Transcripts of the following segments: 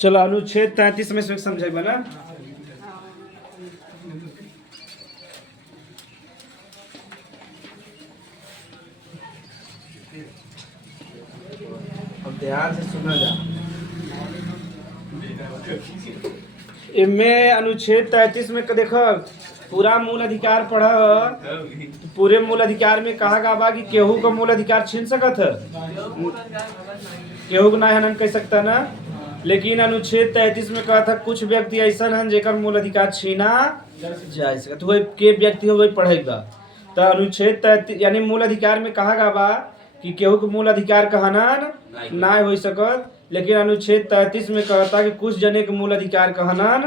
चलो अनुच्छेद 33 में समझेगा ना। अब ध्यान से सुना जा। इनमें अनुच्छेद 33 में देखो पूरा मूल अधिकार पढ़ा तो पूरे मूल अधिकार में कहा गया बा कि केहू का मूल अधिकार छीन सकत है, केहू ना हनन कह सकता ना। लेकिन अनुच्छेद 33 में कहा था कुछ व्यक्ति ऐसा हैं जेकर मूल अधिकार छीना जा सकता, तो वही के व्यक्ति हो वही पढ़ेगा। तो अनुच्छेद 33 यानी मूल अधिकार में कहा गया बा कि केहू के मूल अधिकार का हनन ना हो सकत, लेकिन अनुच्छेद 33 में कहता कि कुछ जने के मूल अधिकार का हनन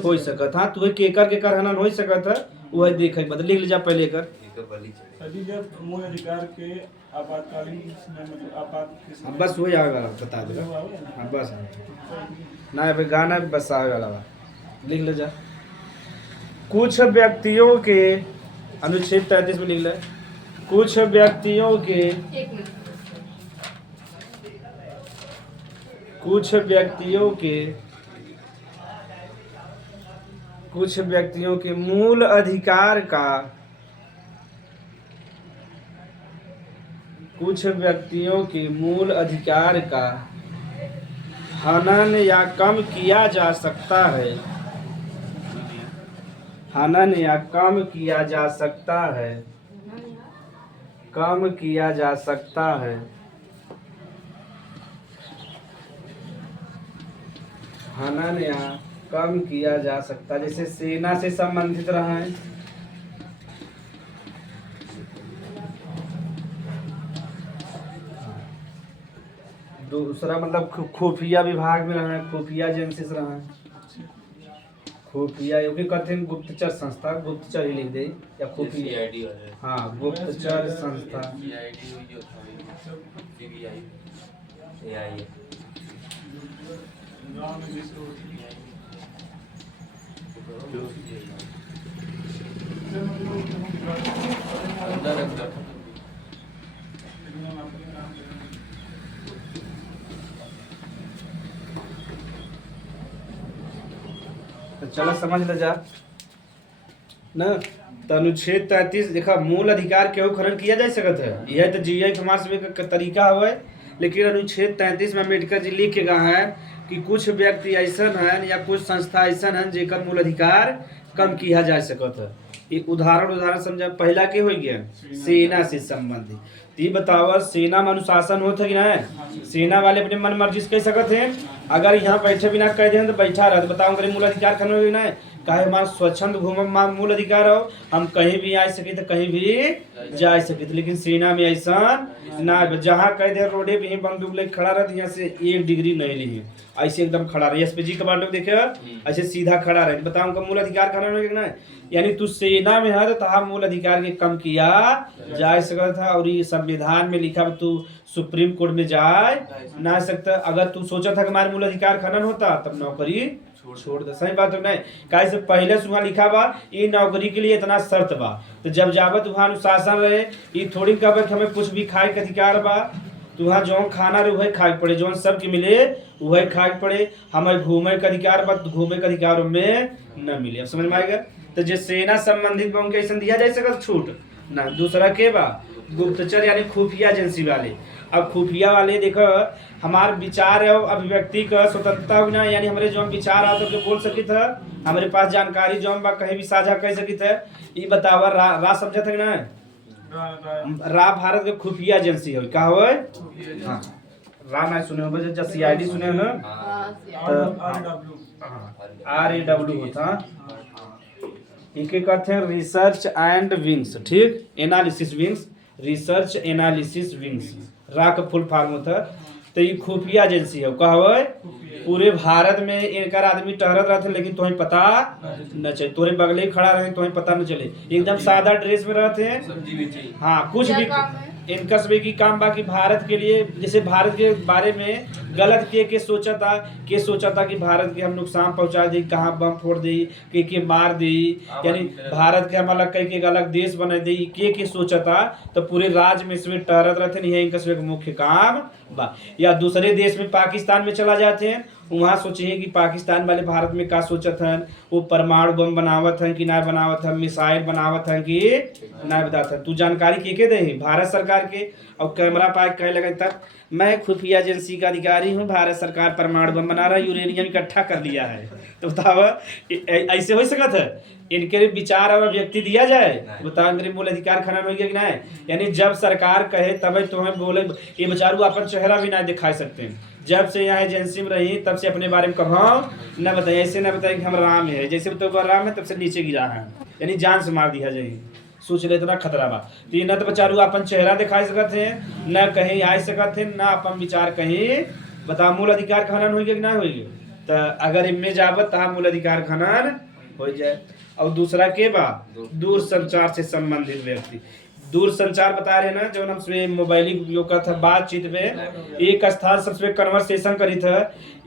हो सकत। हाँ तो केकर हनन हो सकत है वह देखे बता लिख ले जा पहले कर मूल अधिकार के आपातकालीन मतलब आपात बस वही आगे बता देगा। हाँ बस ना अभी गाना बस आगे वाला लिख ले जा। कुछ व्यक्तियों के अनुच्छेद 33 में लिख ले कुछ व्यक्तियों के कुछ व्यक्तियों के मूल अधिकार का हनन या कम किया जा सकता है जैसे सेना से संबंधित रहा है, दूसरा मतलब खुफिया विभाग में रहा है, खुफिया एजेंसीज रहा है, खुफिया योगी कहते हैं गुप्तचर संस्था, गुप्तचर ही लिख दे या खुफिया। हाँ गुप्तचर संस्था तो चलो समझ ले जा ना। तो अनुच्छेद 33 देखा मूल अधिकार केहू खनन किया जा सकत है, यह तो जीआई समाज सेवा का तरीका है। लेकिन अनुच्छेद 33 में अम्बेडकर जी लिख के गए हैं कि कुछ व्यक्ति ऐसा हैं या कुछ संस्था ऐसा हैं जेकर मूल अधिकार कम किया जा सकत है। एक उदाहरण समझा। पहला के हो गया सेना से संबंधित। ये बताओ सेना में अनुशासन होता है कि ना? सेना वाले अपने मन मर्जी से कह सकते हैं, अगर यहाँ बैठे बिना कह दें तो बैठा रहे तो बताओ करें मूल अधिकार खत्म हो ना। काहे हमारा स्वच्छंद घूम मूल अधिकार हो, हम कहीं भी आ सके तो कहीं भी जा सके। लेकिन सेना में ऐसा ना, जहाँ कह दे रोडे पे ही बंदूक लेके खड़ा रहता, यहाँ से 1 डिग्री नहीं ली ऐसे एकदम खड़ा रहे। एसपीजी कमांडो देखे ऐसे सीधा खड़ा रहे, बताओ उनका मूल अधिकार खत्म हो ना। यानी तू सेना में है तो तहा मूल अधिकार के कम किया जा सकता था। और ये संविधान में लिखा तू सुप्रीम कोर्ट में जाए ना सकता। अगर तू सोचा था कि हमारे मूल अधिकार खनन होता तब नौकरी छोड़ दे। सही बात है नहीं? काहे से पहले वहाँ लिखा बा ये नौकरी के लिए इतना शर्त बा, तो जब जाबत वहाँ अनुशासन रहे, ये थोड़ी कहबा कि हमें कुछ भी खाए के अधिकार बा। तो वहाँ जो खाना रहे वही खाए पड़े, जो सबके मिले वही खाए पड़े। हमें घूमे का अधिकार बा, घूमे का अधिकार में न मिले। अब समझ में आएगा? तो जो सेना संबंधित बा उनके ऐसा दिया जा सकता छूट ना। दूसरा के बा गुप्तचर यानी खुफिया एजेंसी वाले। अब खुफिया वाले देखो हमारे विचार है अभिव्यक्ति का स्वतंत्रता हुई ना, यानी हमारे जो विचार आता है बोल सकी था, हमारे पास जानकारी जो बा कहीं भी साझा कर सकी थे। ये बतावा रा समझा था ना? रा भारत के खुफिया एजेंसी है। क्या हो? हाँ रा ना सुने हो जब सीआईडी सुने हो ना, RAW होता। इनके कहते हैं रिसर्च एंड विंग्स, ठीक, analysis wings, research analysis wings, रा का फुल फॉर्म होता है। तो ये खुफिया एजेंसी है। क्या हो? पूरे भारत में इनका आदमी टहरत रहते लेकिन तुम्हें पता न चले, तोरे बगले ही खड़ा रहे तुम्हें पता न चले, एकदम सादा ड्रेस में रहते हैं। हाँ कुछ भी इनका सभी की काम बाकी भारत के लिए, जैसे भारत के बारे में गलत के सोचा था कि भारत के हम नुकसान पहुंचा दी, कहाँ बम फोड़ दी, के मार दी, यानी भारत के हम अलग कह के अलग देश बना दी, के सोचा था। तो पूरे राज्य में इसमें टहरत रहते नहीं है, इनका मुख्य काम बा। या दूसरे देश में पाकिस्तान में चला जाते हैं, वहाँ सोचिए कि पाकिस्तान वाले भारत में का सोचत हन, वो परमाणु बम बनावत हन कि ना बनावत हन, मिसाइल बनावत हन कि ना बतावत हन। तू जानकारी के दे भारत सरकार के, और कैमरा पाए कहे लगे तक मैं खुफिया एजेंसी का अधिकारी हूँ, भारत सरकार परमाणु बम बना रहा है, यूरेनियम इकट्ठा कर लिया है। तो बताओ ऐसे हो सकत है? इनके विचार और व्यक्ति दिया जाए? बताओ इनके मूल अधिकार खनन हो गया कि नहीं? यानी जब सरकार कहे तब तुम्हें बोले, ये बेचारू अपन चेहरा भी ना दिखा सकते हैं। जब से यहाँ एजेंसी में रही तब से अपने बारे में कहा न बताइए, ऐसे न बताइए कि हम राम है, जैसे तो राम है तब से नीचे गिरा है, यानी जान से मार दिया जाए। सोच ले इतना खतरा बा। तो न तो बेचारू अपन चेहरा दिखा सकत है, न कहीं आ सकत है, न अपन विचार कहीं। बता मूल अधिकार खनन हो गया कि ना हो गया? तो अगर इनमें जाबत तहाँ मूल अधिकार खनन हो जाए। और दूसरा के बा दूर संचार से संबंधित व्यक्ति। दूर संचार बता रहे ना, जो हम मोबाइल उपयोग करता बातचीत में एक स्थान सबसे कन्वर्सेशन करी था।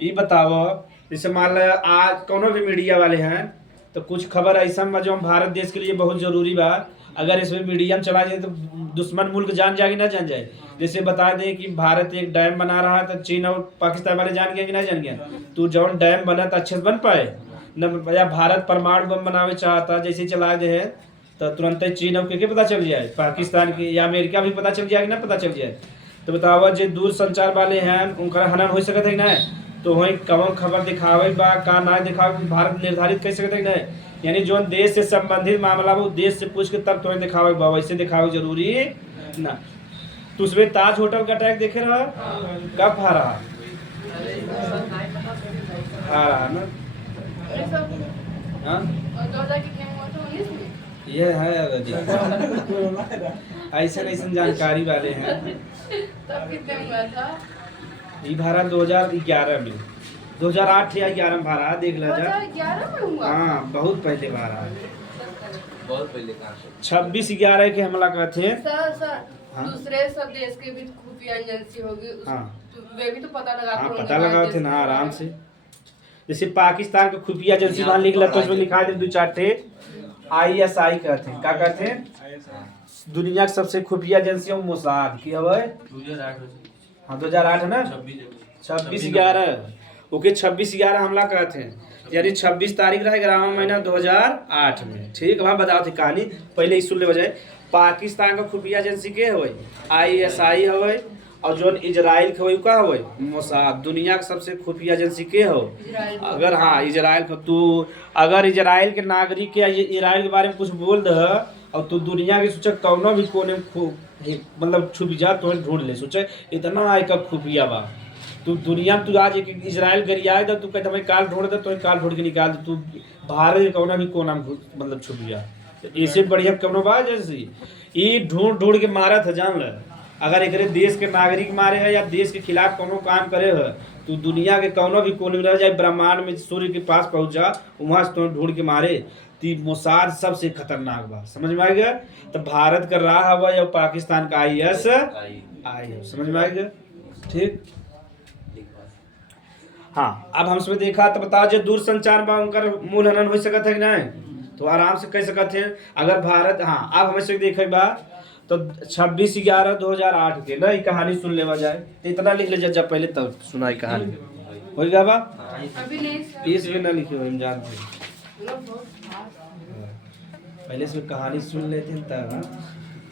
ये बताओ जैसे मान लो आज कोनो भी मीडिया वाले हैं तो कुछ खबर ऐसा में जो हम भारत देश के लिए बहुत जरूरी बा, अगर इसमें मीडिया में चला जाए तो दुश्मन मुल्क जान जाए कि ना जान जाए। जैसे बता दें कि भारत एक डैम बना रहा है तो चीन और पाकिस्तान वाले जान गया कि ना जान गया। तो जौन डैम बना तो अच्छे से बन पाए न, या भारत परमाणु बम बनावे चाहता जैसे चला दे है तो तुरंत चीन और के पता चल जाए, पाकिस्तान की या अमेरिका भी पता चल जाए कि ना पता चल जाए। तो बताओ जो दूर संचार वाले हैं उनका हनन हो सकता है ना? तो वही कौन खबर दिखावे बा का ना दिखावे भारत निर्धारित कर सकते है ना? यानी जो देश से संबंधित मामला वो देश से पूछ के तब तुम्हें दिखावे बा, वैसे दिखावे जरूरी ना। तो उसमें ताज होटल का अटैक देखे रहा कब आ रहा ना? हाँ ये है ऐसे ऐसे जानकारी वाले हैं। ये भारा 2011 में 2008 या 11 में भारा देख ला जा। 2011 में हुआ? हाँ बहुत पहले भारा, बहुत पहले कहाँ से? 26/11 के हमला कहते हैं। सर हाँ? दूसरे सब देश के भी खुफिया एजेंसी होगी, हाँ। वे भी तो पता लगाते हाँ होंगे पता हमारे लगा देश थे के ना बारे में। आराम से। जैसे पाकिस्तान का खुफिया एजेंसी वहां लिखला तो उसमें लिखा है 2-4 थे ISI कहते हैं। क्या कहते हैं? दुनिया की सबसे खुफिया एजेंसी मोसाद की हवे। 2008 हाँ 2008 है ना? 26/11 ओके 26/11 हमला कहते हैं, यानी 26 तारीख रहे 11वां महीना 2008 में। ठीक वहाँ बताओ थी कहानी पहले ही सुन ले बजाय। पाकिस्तान का खुफिया एजेंसी के हवे ISI हवे, और जो इजराइल के का हवे मोसाद। दुनिया के सबसे खुफिया एजेंसी के हो अगर हाँ इजराइल को तू अगर इजराइल के नागरिक के इजराइल के बारे में कुछ बोल दे और तू दुनिया के सोचे कौनो भी कोने में मतलब छुप जा तो ढूंढ ले। सोचे इतना आय का खुफिया बा। तू दुनिया में तू आज एक इजराइल गरियाए तो तू कहता मैं काल ढूंढ दे तो काल ढूंढ के निकाल दे। तू भारत के कौना भी कोना में मतलब छुप जा। इससे बढ़िया कौनो बा जैसे ये ढूंढ ढूंढ के मारा था जान ल। अगर एक देश के नागरिक मारे है या देश के खिलाफ कोनो काम करे है तो दुनिया के कौनो भी कोने में रह जाए, ब्रह्मांड में सूर्य के पास पहुंच जा वहां से तो ढूंढ के मारे। तो मोसाद सबसे खतरनाक बा, समझ में आ गया? तो भारत का राह हवा या पाकिस्तान का ISI समझ में आ गया? ठीक हाँ अब हमसे देखा तो बताओ जो दूर संचार बा उनका मूल हनन हो सकत है कि नहीं? तो आराम से कह सकते हैं अगर भारत। हाँ अब हमें से देखे बा तो 26/11/2008 के ना कहानी सुन लेवा जाए तो इतना लिख ले जब पहले तब सुनाई कहानी हो गया बा। अभी नहीं इसमें ना लिखे हम जानते हैं लोग बहुत खास हैं। पहले से कहानी सुन लेते हैं तब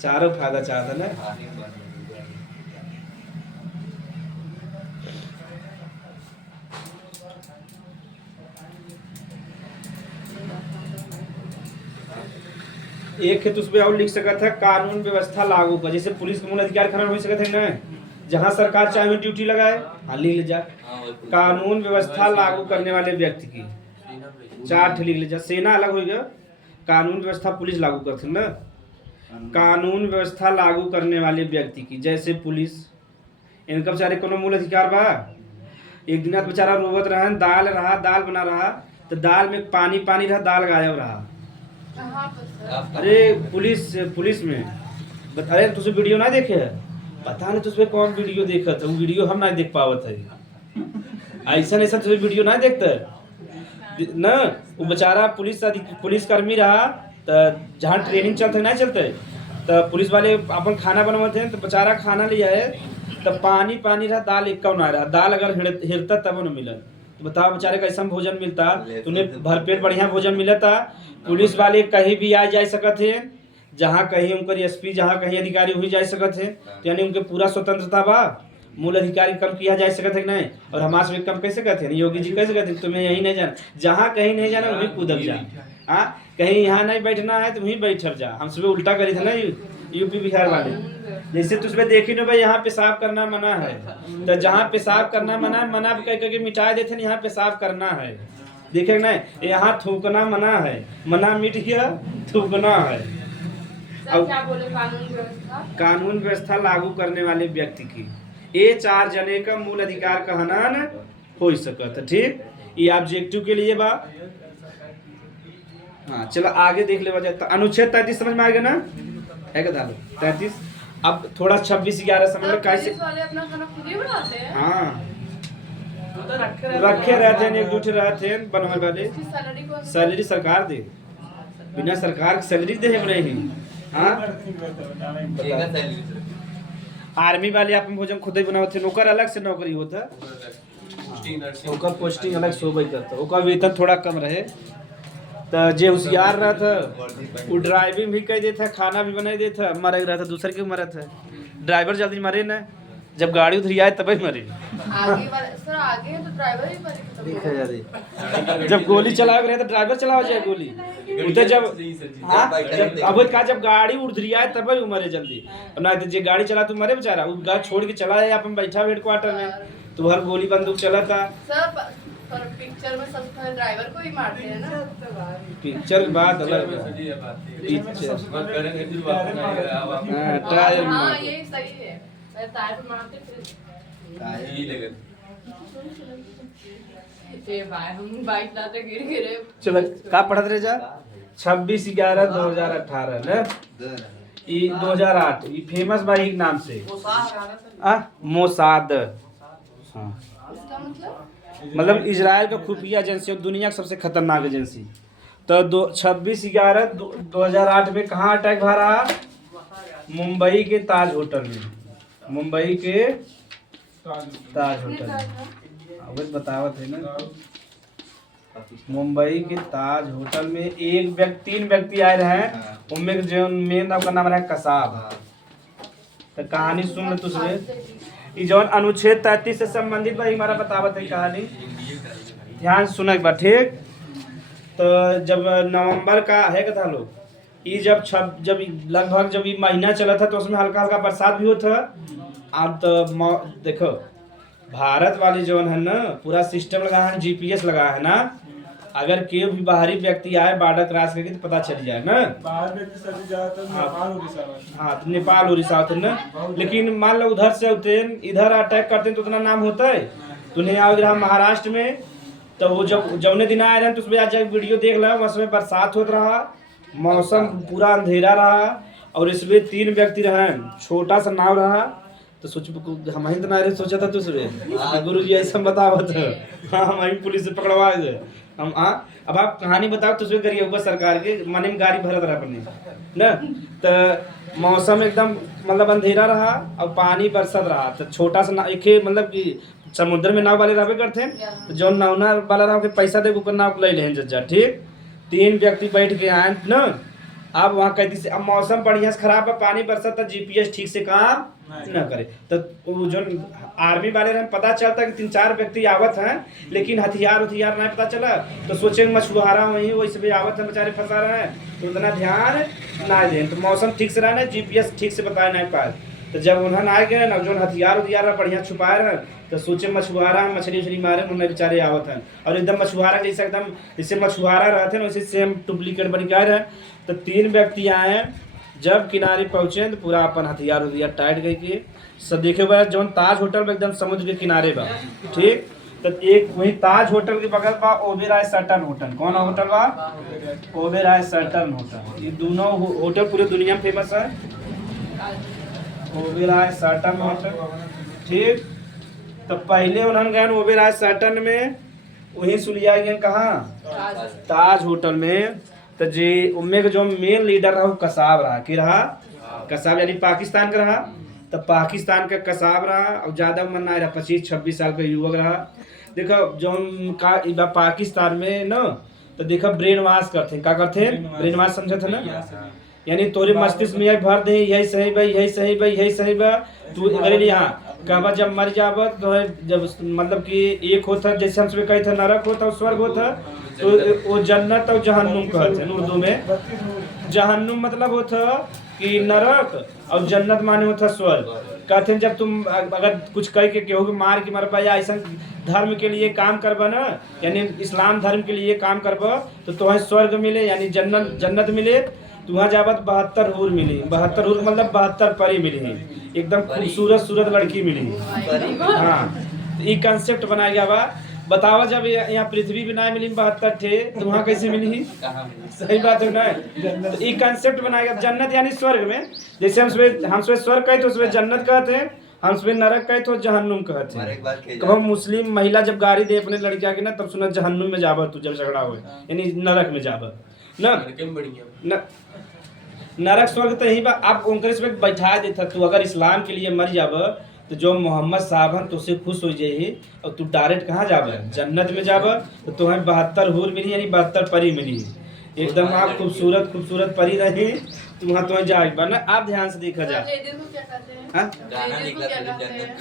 चारों फायदा चाहता ना। एक है तो उसमें और लिख सकता है कानून व्यवस्था लागू कर। जैसे पुलिस का मूल अधिकार खनन हो सकता है ना, जहाँ सरकार चाहे ड्यूटी लगाए। हाँ लिख ले जा कानून व्यवस्था लागू करने वाले व्यक्ति की 4 लिख ले जा। सेना अलग हो गया, कानून व्यवस्था पुलिस लागू करते ना। कानून व्यवस्था लागू करने वाले व्यक्ति की जैसे पुलिस, इनका बेचारे कोनो मूल अधिकार बा? एक दिन बेचारा रोवत रहा दाल बना रहा तो दाल में पानी रहा, दाल गायब रहा। कहाँ पर सर? अरे पुलिस में अरे तुझे वीडियो ना देखे है? पता नहीं तुझे कौन वीडियो देखा था, वो वीडियो हम ना देख पावत है। ऐसा तुझे वीडियो ना देखता ना। वो बेचारा पुलिस कर्मी रहा तो जहाँ ट्रेनिंग चलते ना चलते तो पुलिस वाले अपन खाना बनवाते हैं तो बेचारा खाना लिया है तो पानी रहा, दाल एक ना रहा। दाल अगर हिरता तब न मिला। तो बताओ बेचारे कैसा भोजन मिलता, उन्हें भरपेट बढ़िया भोजन मिलता। पुलिस वाले कहीं भी आ जा सकत है, जहाँ कहीं उनकर एसपी जहाँ कहीं अधिकारी हुई जा सकत है, तो यानी उनके पूरा स्वतंत्रता बा। मूल अधिकारी कम किया जा सकत है कि नहीं, और हमारे से कम कैसे कहते हैं? योगी जी कैसे कहते हैं तुम्हें यही नहीं जाना, जहाँ कहीं नहीं जाना वहीं कूदक जा। हाँ, कहीं यहाँ नहीं बैठना है तो वहीं बैठ जा। हम सुबह उल्टा करी थे ना यूपी बिहार वाले, जैसे तुझमें देखी ना भाई यहाँ पेशाब करना मना है, तो जहाँ पेशाब करना मना है, मना कह करके मिटा देते हैं, यहाँ पेशाब करना है। देखे ना, यहाँ थूकना मना है, मना मिट गया, थूकना है। सर क्या बोले कानून व्यवस्था? कानून व्यवस्था लागू करने वाले व्यक्ति की ये 4 जने का मूल अधिकार का हनन हो सकत है। ठीक, ये ऑब्जेक्टिव के लिए बा। हाँ चलो आगे देख ले बजा। अनुच्छेद 33 समझ में आ गया ना? है क्या डालो 33। अब थोड़ा 26/11 समझ लो कैसे। पुलिस वाले अपना खाना खुद ही बनाते हैं? हाँ तो रखे रहते हैं, एक दूसरे रहते हैं बनवाने वाले। इसकी सैलरी कौन सी? सैलरी सरकार दे, बिना सरकार की सैलरी दे रही। हाँ आर्मी वाले अपन भोजन खुद ही बनाते, ओकर अलग से नौकरी होता, ओकर पोस्टिंग अलग सोबई करता, ओकर वेतन थोड़ा कम रहे। तो जे होशियार रहा था वो ड्राइविंग भी कर देता, खाना भी बना देता, मरे रहा था दूसरे के मरा था। ड्राइवर जल्दी मरे ना, जब गाड़ी उधर आए तभी मरे। आगे वाले सर आगे है तो ड्राइवर ही मरेगा। जब गोली चलाओ रहे तो ड्राइवर चलाओ जाए गोली उधर जब। हाँ अब कहा जब गाड़ी उधर आए तभी मरे जल्दी, ना तो जे गाड़ी चला तो मरे बेचारा, वो गाड़ी छोड़ के चला जाए अपन बैठा हेडक्वार्टर में, तो हर गोली बंदूक चला था। सर पिक्चर में सबसे पहले ड्राइवर को ही मारते हैं ना। पिक्चर की बात अलग है। हाँ यही सही है, टायर पे मारते फिर ए भाई हम बाइक लाते गिर गिरे। चलो का पढ़त रहे जा 26/11/2018 ना, ये 2008 ये फेमस बा एक नाम से मोसाद। हाँ इसका मतलब इजराइल का खुफिया एजेंसी और दुनिया की सबसे खतरनाक एजेंसी। तो 26/11/2008 में कहाँ अटैक हुआ रहा? मुंबई के ताज होटल में, मुंबई के ताज होटल में बतावत है ना। मुंबई के ताज होटल में 3 व्यक्ति आए रहे, उनमें जो मेन नाम का नाम रहा कसाब। तो कहानी सुन ले तुझे, ये जो अनुच्छेद 33 से संबंधित भाई हमारा बतावत है कहानी, ध्यान सुन एक बार। ठीक, तो जब नवंबर का है कथा लोग, ये जब लगभग जब ये महीना चला था तो उसमें हल्का हल्का बरसात भी होता। अब तो देखो भारत वाले जो है ना पूरा सिस्टम लगा है, GPS लगा है ना, अगर कोई भी बाहरी व्यक्ति आए बॉर्डर क्रॉस करके तो पता चल जाए ना। बाहर व्यक्ति सभी ज्यादातर नेपाल उड़ीसा में। हाँ तो नेपाल उड़ीसा होते ना, लेकिन मान लो उधर से होते इधर अटैक करते तो उतना नाम होता है। तो नहीं आओ रहा महाराष्ट्र में, तो वो जब जौने दिन आए रहे तो उसमें आज वीडियो देख लो, उसमें बरसात होता रहा, मौसम पूरा अंधेरा रहा, और इसमें 3 व्यक्ति रहे, छोटा सा नाव रहा। तो सोच हम ही तो नारे सोचा था तुझे गुरु जी ऐसा बतावत। हाँ हम ही पुलिस से पकड़वा दे हम। अब आप कहानी बताओ तुझे करिए ऊपर सरकार के मन में गाड़ी भरत रहा अपने ना। तो मौसम एकदम मतलब अंधेरा रहा और पानी बरसत रहा। तो छोटा सा एक मतलब कि समुद्र में नाव वाले रहबे करते हैं, तो जो नावना वाला रहा के पैसा दे ऊपर नाव ले लें जज्जा। ठीक, 3 व्यक्ति बैठ के आए ना। अब वहाँ कहती से अब मौसम बढ़िया से खराब है, पानी बरसत तो GPS ठीक से काम न करे। तो जो आर्मी वाले रहे पता चलता कि 3-4 व्यक्ति आवत हैं, लेकिन हथियार नहीं पता चला। तो सोचे मछुआरा वहीं वैसे भी आवत है, बेचारे फंसा रहे हैं, तो उतना ध्यान ना दें। तो मौसम ठीक से रहा ना, GPS ठीक से बताए नहीं पाए। तो जब उन्होंने आए गए ना, जो हथियार बढ़िया छुपाए रहे, तो सोचे मछुआरा मछली मारे उन्हें बेचारे आवत हैं। और एकदम मछुआरा जैसे एकदम जैसे मछुआरा रहते हैं वैसे सेम डुप्लीकेट बन गए रहे। तो 3 व्यक्ति आए, जब किनारे पहुंचे तो पूरा अपन हथियार टाइट गई के सब देखे हुए जो ताज होटल में एकदम समुद्र के किनारे बा। ठीक, तो एक वही ताज होटल के बगल बा ओबेरॉय सटन होटल। कौन होटल बा? Oberoi Sutton hotel. ये दोनों होटल पूरे दुनिया में फेमस है, ओबेरॉय सटन होटल। ठीक, तो पहले उन्होंने गए ओबेरॉय सटन में, वहीं सुलिया गए कहाँ? ताज होटल में। तो जी उनमें जो मेन लीडर रहा वो कसाब रहा, कि रहा कसाब यानी पाकिस्तान का रहा। तो पाकिस्तान का कसाब रहा और ज़्यादा उम्र ना रहा, 25-26 साल का युवक रहा। देखो जो पाकिस्तान में न तो देखो ब्रेन वॉश करते का करते ब्रेन वॉश समझत है ना, यानी तोरे मस्तिष्क में यही भर दे यही सही बा यही सही बा यही सही बा तू अगर यहाँ कहबा जब मर जाब तो जब मतलब कि एक होता जैसे हमसे कही था नरक होता स्वर्ग होता तो वो जन्नत और जहन्नुम कहते हैं उर्दू में। जहन्नुम मतलब होता कि नरक और जन्नत माने होता स्वर्ग। कहते हैं जब तुम अगर कुछ कह के केहू के मार के मरबा या ऐसा धर्म के लिए काम करबा ना, यानी इस्लाम धर्म के लिए काम करबा तो तुम्हें स्वर्ग मिले यानी जन्नत मिले। तुम्हारा जाबत 72 हूर मिली। 72 हूर मतलब 72 परी मिली, एकदम खूबसूरत लड़की मिली। हाँ ये कंसेप्ट बनाया गया बा। बतावा जब यहाँ पृथ्वी भी ना मिली 72 थे तो वहाँ कैसे मिली? सही बात है ना। तो ये कंसेप्ट बनाया गया जन्नत यानी स्वर्ग में। जैसे हम स्वर्ग कहे तो उसमें जन्नत कहते हैं, हम उसमें नरक कहे तो जहन्नुम कहते हैं। कब मुस्लिम महिला जब गाड़ी दे अपने लड़किया के ना तब सुना जहन्नुम में जाबा तू जब झगड़ा हो यानी नरक में जाबा ना। नरक स्वर्ग तो यही बा। आप उनके इसमें बैठा देता तू अगर इस्लाम के लिए मर जाब तो जो मोहम्मद साहब तो से खुश हो जाए और तू डायरेक्ट कहाँ जाब जन्नत में जाब तो तुम्हें 72 हूर मिली यानी 72 परी मिली। एकदम आप खूबसूरत परी रही तुम्हें जाए बना। आप ध्यान से देखा जाए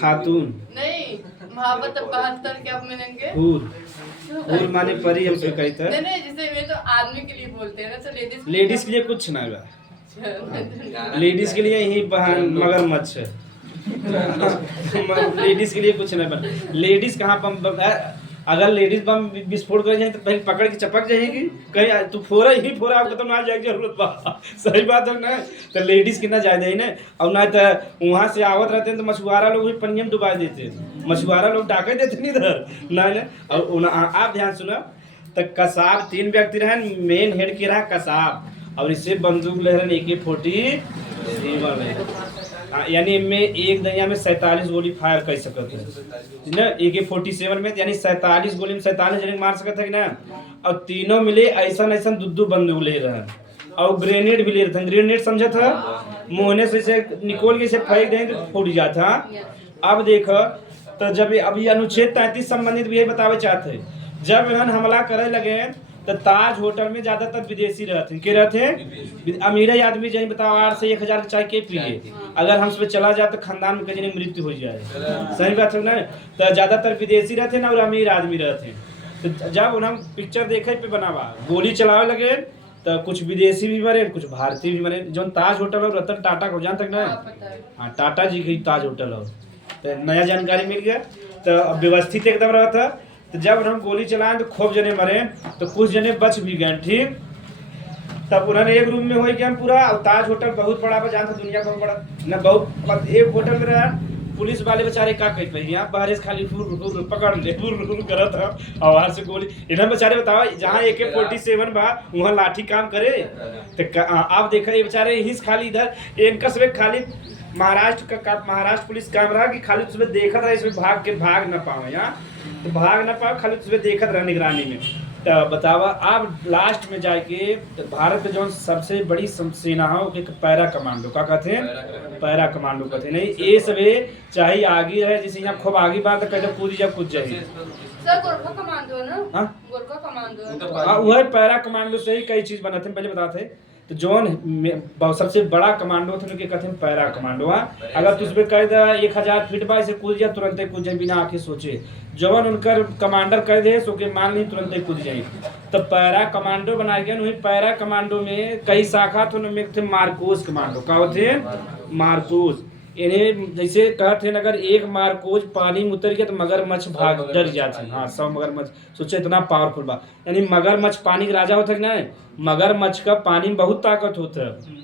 खातून नहीं मोहब्बत 72 क्या मिलेंगे हूर माने परी हमसे कही था। नहीं जैसे ये तो आदमी के लिए बोलते हैं ना तो लेडीज के लिए कुछ ना बा। लेडीज के लिए यही बहन मगरमच्छ है। लेडीज के लिए कुछ नहीं बन। लेडीज कहाँ बम अगर लेडीज बम विस्फोट कर जाए तो भाई पकड़ के चपक जाएगी कहीं तू फोड़ा ही फोड़ा आपको तो ना जाएगी जरूरत बा। सही बात है ना। तो लेडीज कितना ज्यादा ही ना और ना तो वहाँ से आवत रहते हैं तो मछुआरा लोग भी पनिया में डुबा देते मछुआरा लोग डाके देते नहीं इधर ना। और आप ध्यान सुना तो कसाब 3 व्यक्ति रहे, मेन हेड के रहा कसाब और इससे बंदूक ले रहे AK-47 यानी इनमें एक दरिया में 47 गोली फायर कर सकते हैं ना। AK-47 में यानी 47 गोली में 47 जने मार सकते हैं ना। और तीनों मिले ऐसा दुद्दू बंदूक ले रहे हैं और ग्रेनेड भी ले रहे थे। ग्रेनेड समझा था मोहने से निकोल के से फेंक देंगे तो फूट जाता। अब देखो तो जब अभी अनुच्छेद 33 संबंधित भी यही बतावे चाहते हैं। जब इन्होंने हमला करे लगे तो ताज होटल में ज्यादातर विदेशी रहते हैं। के रहते हैं अमीर आदमी जही बताओ 8 से 1000 चाय के पिए अगर हम चला जाए तो खानदान में कहीं मृत्यु हो जाए। सही बात है ना। तो ज्यादातर विदेशी रहते हैं ना और अमीर आदमी रहते हैं। तो जब उन्हें पिक्चर देखे पे बनावा गोली चलावे लगे तो कुछ विदेशी भी मरे कुछ भारतीय भी मरे। जो ताज होटल और रतन टाटा को जानते ना। हाँ टाटा जी की ताज होटल और तो नया जानकारी मिल गया। तो व्यवस्थित एकदम रहा था। तो जब हम गोली चलाए तो खूब जने मरे तो कुछ जने बच भी गए। ठीक तब उन्होंने एक रूम में हो गया पूरा। ताज होटल बहुत बड़ा बा जानता दुनिया का बड़ा ना बहुत। एक होटल में रहा पुलिस वाले बेचारे का कहते हैं यहाँ बाहर से खाली पकड़ ले करत है आवाज से गोली इन्हें बेचारे बताओ जहाँ AK-47 बा वहाँ लाठी काम करे। तो आप देखा ये बेचारे यही खाली इधर इनका सब खाली महाराष्ट्र पुलिस काम रहा कि खाली उसमें देखा रहा इसमें भाग न पाओ यहाँ तो भाग न पाओ खाली उसमें देखत रहा निगरानी में। तो बतावा आप लास्ट में जाके भारत के जो सबसे बड़ी सेना है पैरा कमांडो का कहते हैं। पैरा कमांडो कहते हैं नहीं ये सबे चाहे आगे रहे जैसे यहाँ खूब आगे बात कहते कूद जा कूद जाए सर गोरखा कमांडो ना। गोरखा कमांडो वह पैरा कमांडो से ही कई चीज बनाते हैं पहले बताते। तो जोन सबसे बड़ा कमांडो थे उनके कहते हैं पैरा कमांडो। अगर तुझमें कह दे 1000 फीट बा इसे कूद जा तुरंत कूद जाए बिना आके सोचे। जवन उनकर कमांडर कह दे सो के मान नहीं तुरंत कूद जाए। तो पैरा कमांडो बनाया गया। वही पैरा कमांडो में कई शाखा थे उनमें थे मार्कोस कमांडो का होते मार्कोस। इन्हें जैसे कहते हैं अगर एक मार्कोज पानी में उतर गया तो मगरमच्छ भाग डर जाते हैं। हाँ 100 मगरमच्छ सोचे इतना पावरफुल बा। यानी मगरमच्छ पानी के राजा होता है ना। मगरमच्छ का पानी में बहुत ताकत होता है।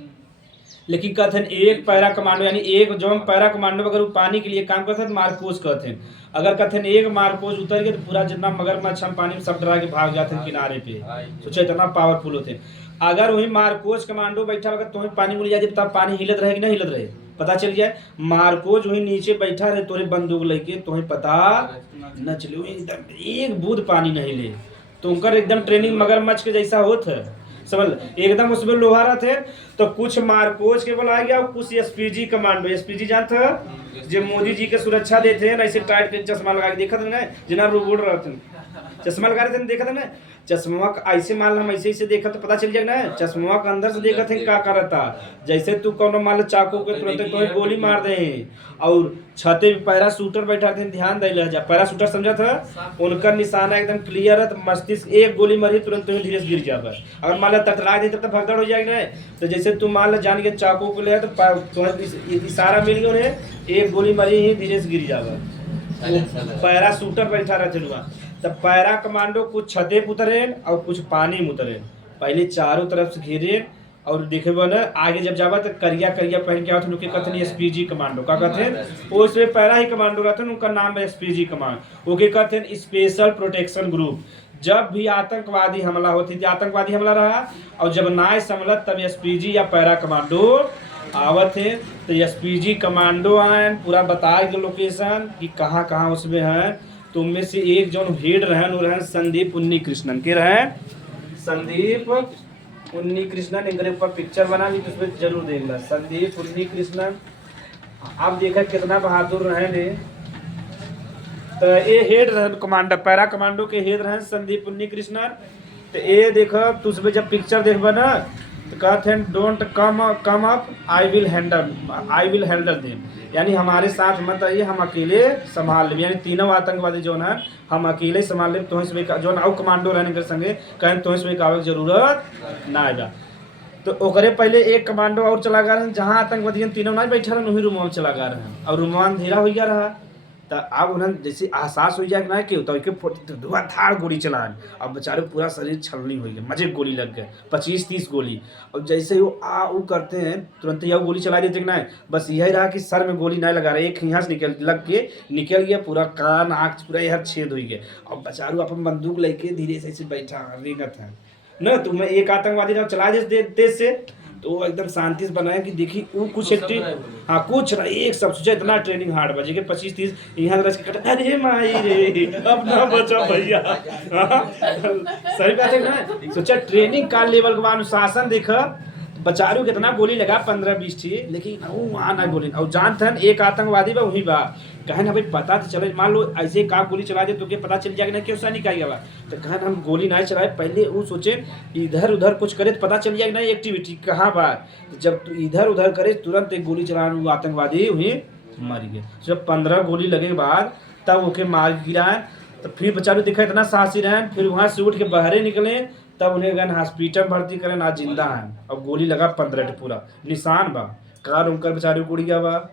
लेकिन कहते हैं एक पैरा कमांडो यानी एक जो पैरा कमांडो अगर वो पानी के लिए काम करते हैं तो मार्कोज कहते हैं। अगर कहते हैं एक मार्कोज उतर गया तो पूरा जितना मगरमच्छ हम पानी में सब डरा के भाग जाते हैं किनारे पे। सोचे इतना पावरफुल होते हैं। अगर वही मार्कोज कमांडो बैठा अगर तुम्हें पानी मिल जाए तब पानी हिलत रहे कि नहीं हिलत रहे पता चल जाए। मार्कोज वही नीचे बैठा रहे तोरे बंदूक लेके तुम्हें पता न चले एकदम एक बूंद पानी नहीं ले। तो उनका एकदम ट्रेनिंग मगरमच्छ के जैसा होता है समझ एकदम उसमें लोहा रहते तो कुछ मारकोच के बुलाया गया और कुछ एसपीजी कमांडो। एसपीजी जानते हो जो मोदी जी के सुरक्षा देते हैं, ऐसे टाइट के चश्मा लगा के देखा था ना, जिना रोबोट रहते हैं चश्मा लगा रहे थे, देखा था ना चश्मा ऐसे मान हम ऐसे देखा तो पता चल जाएगा ना, चश्मा के अंदर से देखा थे क्या कर रहा। जैसे तू कौन मान लो चाकू के तुरंत तो गोली मार दे। और छते पे पैराशूटर बैठा थे, ध्यान दे जा, पैराशूटर समझा था, उनका निशाना एकदम क्लियर है, तो मस्तिष्क एक गोली मारी तुरंत ही धीरे से गिर जाएगा। अगर मान लो तटला दे तो भगदड़ हो जाएगी ना। तो जैसे तू मान लो जान के चाकू को ले तो इशारा मिल गया उन्हें, एक गोली मारी ही धीरे से गिर जाएगा। पैराशूटर बैठा रहते हुआ। तब पैरा कमांडो कुछ छते पे उतरे और कुछ पानी में उतरे। पहले चारों तरफ से घेरे और देखे ना आगे जब जावा तो करिया करिया पहन के आओ उनके कहते एसपीजी कमांडो का कहते वो उसमें पैरा ही कमांडो रहते हैं, उनका नाम है एसपीजी कमांड। वो क्या कहते हैं स्पेशल प्रोटेक्शन ग्रुप। जब भी आतंकवादी हमला होती थी, आतंकवादी हमला रहा और जब नाय समलत तब एसपीजी या पैरा कमांडो आवत है। तो एसपीजी कमांडो आए पूरा बताए के लोकेशन कि कहाँ कहाँ उसमें है। तो उनमें से एक जो हेड रहन वो रहन संदीप उन्नी कृष्णन के रहे, संदीप उन्नी कृष्णन। इनके ऊपर पिक्चर बना ली तो उसमें जरूर देखना संदीप उन्नी कृष्णन। आप देखा कितना बहादुर रहे ने। तो ये हेड रहन कमांडर, पैरा कमांडो के हेड रहन संदीप उन्नी कृष्णन। तो ये देखो तो उसमें जब पिक्चर देखबा ना तो कहते हैं don't come up I will handle them, यानी हमारे साथ मत आइए, हम अकेले संभाल लेंगे। यानी तीनों आतंकवादी जो है हम अकेले संभाल लेंगे, तो इसमें जो ना कमांडो रहने के संगे कहें तो इसमें आवे की जरूरत ना आएगा। तो ओकरे पहले एक कमांडो और चला गया रहे, जहाँ आतंकवादी तीनों ना बैठा रहे वही रूम में चला गया रहे और रूम अंधेरा हो गया रहा। तो अब उन्हें जैसे एहसास हो जाए ना कि धुआंधार गोली चलाए। अब बेचारे पूरा शरीर छलनी हो गया, मजे गोली लग गए 25-30 गोली। और जैसे वो करते हैं तुरंत यह गोली चला देते ना, बस यही रहा कि सर में गोली नहीं लगा रहे, एक यहाँ से निकल गया पूरा कान आँख पूरा यह छेद हो गया। अब बेचारू अपन बंदूक लेके धीरे से ऐसे बैठा रेंगत है ना। तो मैं एक आतंकवादी जब चला तेज से तो एकदम शांति से बनाया कि देखी वो कुछ हाँ कुछ ना एक सब सोचा इतना ट्रेनिंग हार्ड बजे के 25-30 यहाँ रच के कटा अरे माई रे अपना बचा भैया। सही बात है ना, सोचा ट्रेनिंग का लेवल का अनुशासन देखा। बचारू कितना गोली लगा 15-20 थी, लेकिन वहाँ ना गोली और जानते हैं एक आतंकवादी बा वही बा। कहे ना भाई पता तो चले, मान लो ऐसे काम गोली चला दे तो क्या पता चल जाएगा ना क्यों सा निकाल बा। तो कहे हम गोली नहीं चलाए, पहले वो सोचे इधर उधर कुछ करे तो पता चल जाएगा ना एक्टिविटी कहाँ बा। तो जब तू इधर उधर करे तुरंत एक गोली चलाने वो आतंकवादी वही मर गए। जब 15 गोली लगे के बाद तब ओके मार गिराए। तो फिर बेचारू देखा इतना साहसी रहे, फिर वहाँ से उठ के बाहर निकले, तब उन्हें गन हॉस्पिटल भर्ती करें ना जिंदा है। अब गोली लगा 15 पूरा निशान बा, कार उनकर बेचारे उड़ी गया बा,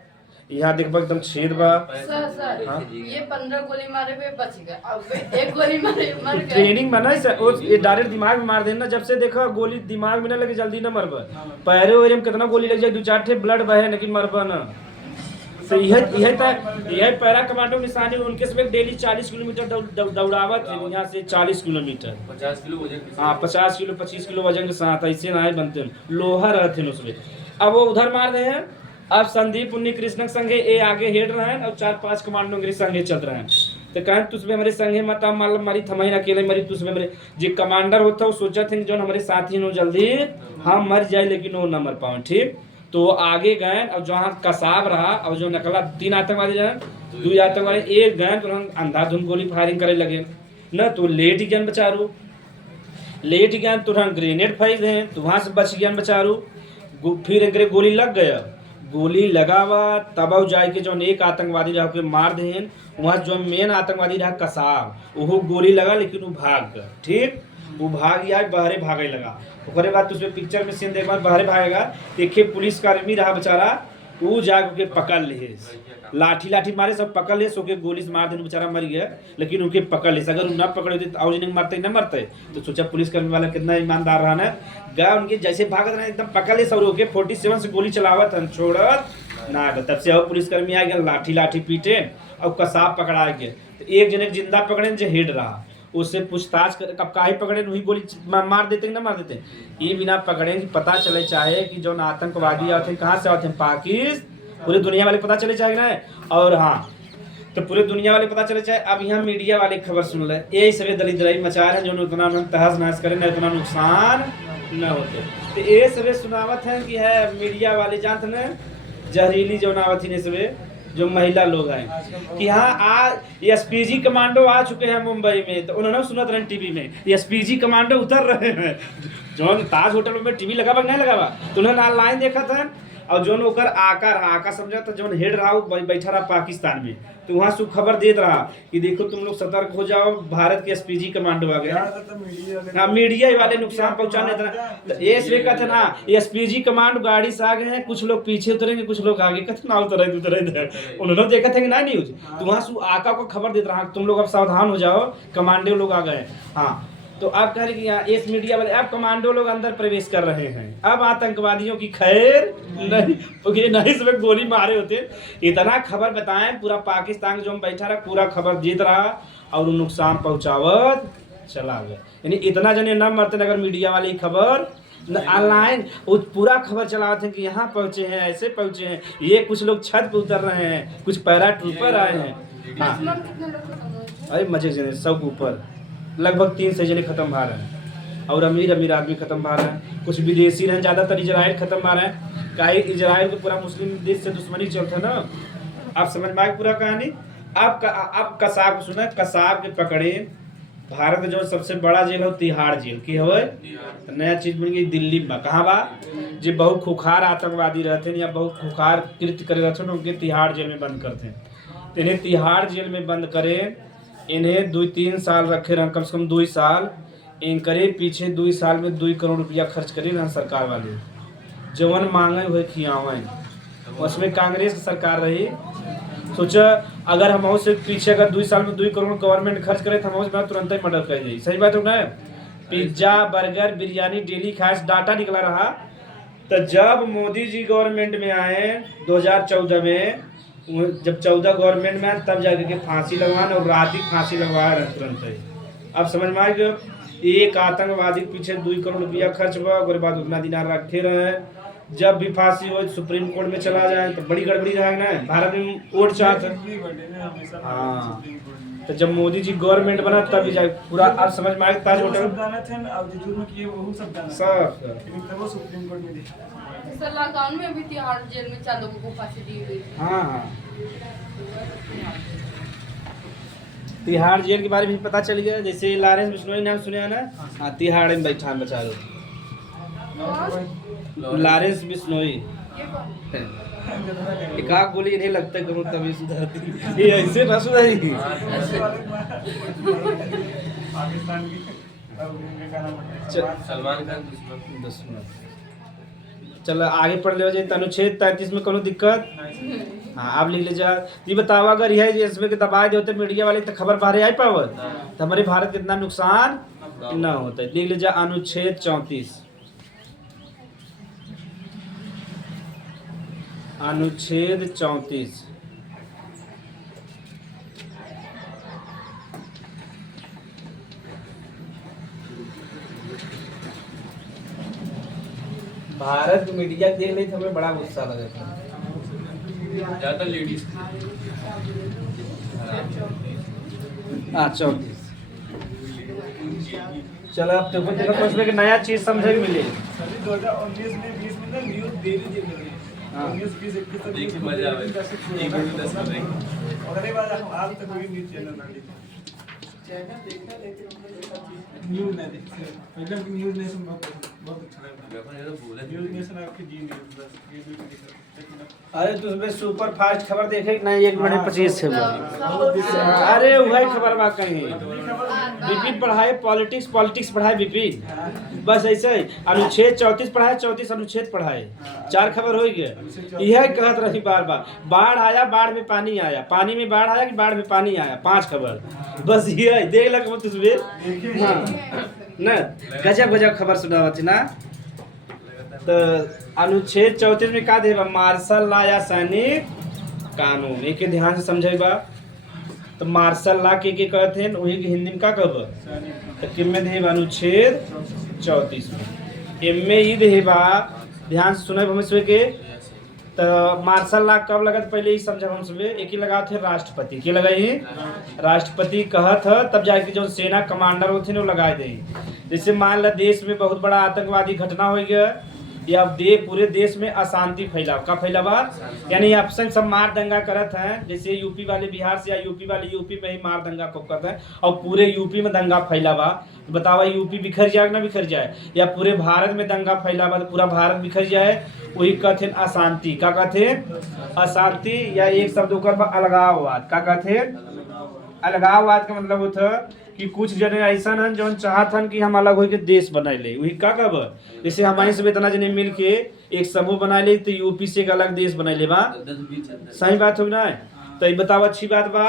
यहाँ देखबा एकदम छेद बा। सर हाँ? ये 15 गोली मारे पे बच गए, अब एक गोली मारे मर गए। ट्रेनिंग बना ये डायरेक्ट दिमाग में मार देना। जब से देखा गोली दिमाग में ना लगे जल्दी ना मरबा। पैरे वैरे में कितना गोली लग जाए 2-4 ठे ब्लड बहे लेकिन मरबा ना। तो यह पैरा कमांडो निशानी उनके समय डेली 40 किलोमीटर दौड़ावत है, यहाँ से 40 किलोमीटर 50 किलो वजन। हाँ 50 किलो 25 किलो वजन के साथ ऐसे ना बनते लोहा रहते हैं उसमें। अब वो उधर मार रहे हैं। अब संदीप उन्नी कृष्ण संगे ए आगे हेड रहे हैं और 4-5 कमांडो के संगे चल रहे हैं। तो कहें तुझमें हमारे संगे मत मालूम मरी थमाई अकेले मरी तुझमें मेरे जो कमांडर होता है वो सोचा थे जो हमारे साथी नो जल्दी हम मर जाए लेकिन वो न मर पाए। ठीक तो आगे गए और जहाँ कसाब रहा और जो नकला 3 आतंकवादी रहे 2 आतंकवादी एक गए तो अंधाधुंध गोली फायरिंग करे लगे न। तो लेट गए बेचारू, लेट गए तुरंत ग्रेनेड फेंक दें तो वहाँ से बच गया बेचारू। फिर एक गोली लग गया, गोली लगावा तब जाए के जो एक आतंकवादी रहा के मार दें। वहाँ जो मेन आतंकवादी रहा कसाब वो गोली लगा लेकिन वो भाग गया। ठीक वो भाग गया बहरे भागे लगा। ओकरे बाद तो उसमें पिक्चर में सीन देखा बहरे भागेगा। देखिए पुलिसकर्मी रहा बेचारा वो जाके पकड़ ले, लाठी मारे सब पकड़ ले, सो के गोली से मार देने बेचारा मर गया लेकिन उनके पकड़ ले। अगर ना पकड़े होते और नहीं मरते तो सोचा पुलिसकर्मी वाला कितना ईमानदार रहा ना, गया उनके जैसे भागत रहे एकदम पकड़ ले सब रोके 47 से गोली चलावत छोड़त ना। तब से और पुलिसकर्मी आ गया लाठी पीटे और कसाब पकड़ा गया। तो एक जने जिंदा पकड़े जो हेड रहा उससे पूछताछ कर कब काहे पकड़े वही गोली मार देते ना मार देते। ये बिना पकड़े कि पता चले चाहे कि जो आतंकवादी आते कहाँ से आते हैं पाकिस्तान, पूरी दुनिया वाले पता चले चाहे ना। और हाँ तो पूरे दुनिया वाले पता चले चाहे। अब यहाँ मीडिया वाले खबर सुन ले यही सभी दलित दलाई मचा रहे हैं जो उतना तहस नहस करे ना उतना नुकसान न होते। तो ये सबे सुनावत है कि है मीडिया वाले जानते न जहरीली जो नावत ही सबे जो महिला लोग हैं कि हाँ आज एसपीजी कमांडो आ चुके हैं मुंबई में, तो उन्होंने सुनत रहे टीवी में एसपीजी कमांडो उतर रहे हैं। जो ताज होटल में टीवी लगावा नहीं लगावा तो उन्होंने ऑनलाइन देखा था। और जो ओकर आका समझा तो जो हेड रहा बैठा रहा पाकिस्तान में, तो वहाँ से खबर देत रहा कि देखो तुम लोग सतर्क हो जाओ, भारत के एसपीजी कमांडो आ गया। हाँ मीडिया वाले नुकसान पहुंचाने तो ये कहते ना एसपीजी कमांडो गाड़ी से आ गए हैं, कुछ लोग पीछे उतरेंगे कुछ लोग आगे, कहते ना उतरे उन्होंने देखा था कि ना न्यूज, तो वहाँ से आका को खबर देता रहा तुम लोग अब सावधान हो जाओ, कमांडो लोग आ गए। हाँ तो आप कह रहे कि यहाँ इस मीडिया वाले अब कमांडो लोग अंदर प्रवेश कर रहे हैं, अब आतंकवादियों की खैर नहीं, क्योंकि नहीं सब गोली मारे होते। इतना खबर बताएं पूरा पाकिस्तान जो बैठा रहा पूरा खबर जीत रहा और नुकसान पहुंचावत चला गया। यानी इतना जने न मरते अगर मीडिया वाली खबर ऑनलाइन वो पूरा खबर चलाते हैं कि यहाँ पहुंचे हैं ऐसे पहुंचे हैं, ये कुछ लोग छत पे उतर रहे हैं, कुछ पैरा ट्रूपर आए हैं। हाँ अरे मजे से सब ऊपर लगभग 3 से जने खत्म भा रहे हैं और अमीर आदमी खत्म भा रहे हैं, कुछ विदेशी हैं, ज़्यादातर इजराइल खत्म भा रहे हैं। काहे इजराइल को पूरा मुस्लिम देश से दुश्मनी चलता है ना। आप समझ में आए पूरा कहानी। आप कसाब सुना, कसाब के पकड़े भारत जो सबसे बड़ा जेल हो तिहाड़ जेल की हो, नया चीज बन गई दिल्ली में। कहाँ बा जो बहुत खुखार आतंकवादी रहते हैं या बहुत खुखार कृत्य करे रहते हैं उनके तिहाड़ जेल में बंद करते हैं। तो इन्हें तिहाड़ जेल में बंद करें, इन्हें 2-3 साल रखे रह, कम से कम 2 साल इन करे पीछे 2 साल में 2 करोड़ रुपया खर्च करे ना सरकार वाले, जवन मांगे हुए खियावें। उसमें कांग्रेस की सरकार रही, सोचा अगर हम से पीछे अगर 2 साल में 2 करोड़ गवर्नमेंट खर्च करे तो हम उसमें तुरंत ही मर्डर कर जाए। सही बात है ना। पिज्जा बर्गर बिरयानी डेली खाए डाटा निकला रहा। तो जब मोदी जी गवर्नमेंट में आए 2014 में, जब 14 गवर्नमेंट में आए तब जाके के फांसी लगवाना और रात ही फांसी लगवाया रहे तुरंत ही। अब समझ में आए कि एक आतंकवादी के पीछे 2 करोड़ रुपया खर्च हुआ, उसके बाद उतना दिन रखे रहे। जब भी फांसी हो सुप्रीम कोर्ट में चला जाए तो बड़ी गड़बड़ी रहेगा ना, भारत में वोट चाहते। हाँ तो जब मोदी जी गवर्नमेंट बना तब जाए पूरा आप समझ में आए ताज होटल सर लॉकडाउन में भी तिहाड़ जेल में 4 लोगों को फांसी दी हुई। हाँ तिहाड़ जेल के बारे में पता चल गया। जैसे लॉरेंस बिश्नोई नाम सुने ना। हाँ तिहाड़ में बैठा बचा लो लॉरेंस बिश्नोई। एक आग गोली नहीं लगता करूँ तभी सुधरती, ये ऐसे ना सुधरेगी। सलमान खान दुश्मन। चलो आगे पढ़ ले जाए। अनुच्छेद 33 में कोनो दिक्कत। हाँ आप लिख ले जा। ये बताओ अगर यह इसमें के दबाए देते मीडिया वाले तो खबर बाहर आई पावत तो हमारे भारत कितना नुकसान न होता। लिख ले जा अनुच्छेद 34। अनुच्छेद 34 भारत की मीडिया देख रही थी हमें बड़ा गुस्सा लगा था। ज्यादा लेडीज। हाँ 34। चलो अब तो देखो उसमें कि नया चीज समझे मिले। 2019 में 20 में ना न्यूज़ डेली दे रहे हैं। 19 20 21 तक देख के मजा आवे। 1 मिनट 10 मिनट। अगले बार हम आज तक कोई न्यूज़ चैनल ना देखा। चैनल देखा लेकिन न्यूज़ नहीं देखते। पहले न्यूज़ नेशन बहुत अच्छा लगता है। न्यूज़ नेशन आपकी जी न्यूज़ बस ये भी देखा। अरे तो उसमें सुपर फास्ट खबर देखे नहीं 1 मिनट 25 से अरे वही खबर बात कहीं बीपी पढ़ाए पॉलिटिक्स पढ़ाए बीपी बस ऐसे ही। अनुच्छेद 34 पढ़ाए 34 अनुच्छेद पढ़ाए 4 खबर हो गया। यह कहत रही बार बाढ़ आया बाढ़ में पानी आया, पानी में बाढ़ आया कि बाढ़ में पानी आया, 5 खबर बस ये देख लग मत उसमें। हाँ ना गजब खबर सुनावत ना। तो अनुच्छेद 34 में का देबा मार्शल लॉ या सैनिक कानून एक ध्यान से समझेबा। तो मार्शल लॉ के कहते हैं वही हिंदी में का कहब तो किम में देबा अनुच्छेद 34 में इनमें ई देबा। ध्यान से सुने हम सब के। तो मार्शल लॉ कब लगा पहले ही समझा हम सब। एक ही लगा थे राष्ट्रपति के लगाई राष्ट्रपति कहत तब जाके जो सेना कमांडर होते वो लगाए दे। जैसे मान ला देश में बहुत बड़ा आतंकवादी घटना हो गया या पूरे देश में अशांति फैलाव का फैलावा, यानी आपसे सब मार दंगा करत हैं, जैसे यूपी वाले बिहार से या यूपी वाले यूपी में ही मार दंगा को करते हैं और पूरे यूपी में दंगा फैलावा, तो बतावा यूपी बिखर जाए ना बिखर जाए, या पूरे भारत में दंगा फैलावा तो पूरा भारत बिखर जाए, वही कहते हैं अशांति। का कहते हैं अशांति, या एक शब्द ऊपर अलगाववाद। का कहते हैं अलगाववाद का मतलब होता कि कुछ जने ऐसा न जो चाहत हन कि हम अलग होके देश बनाए ले, वही का कब जैसे हमारे सब इतना जने मिल के एक समूह बनाए ले तो यूपी से एक अलग देश बनाए ले बा, सही बात हो ना? तो ये बताओ अच्छी बात बा।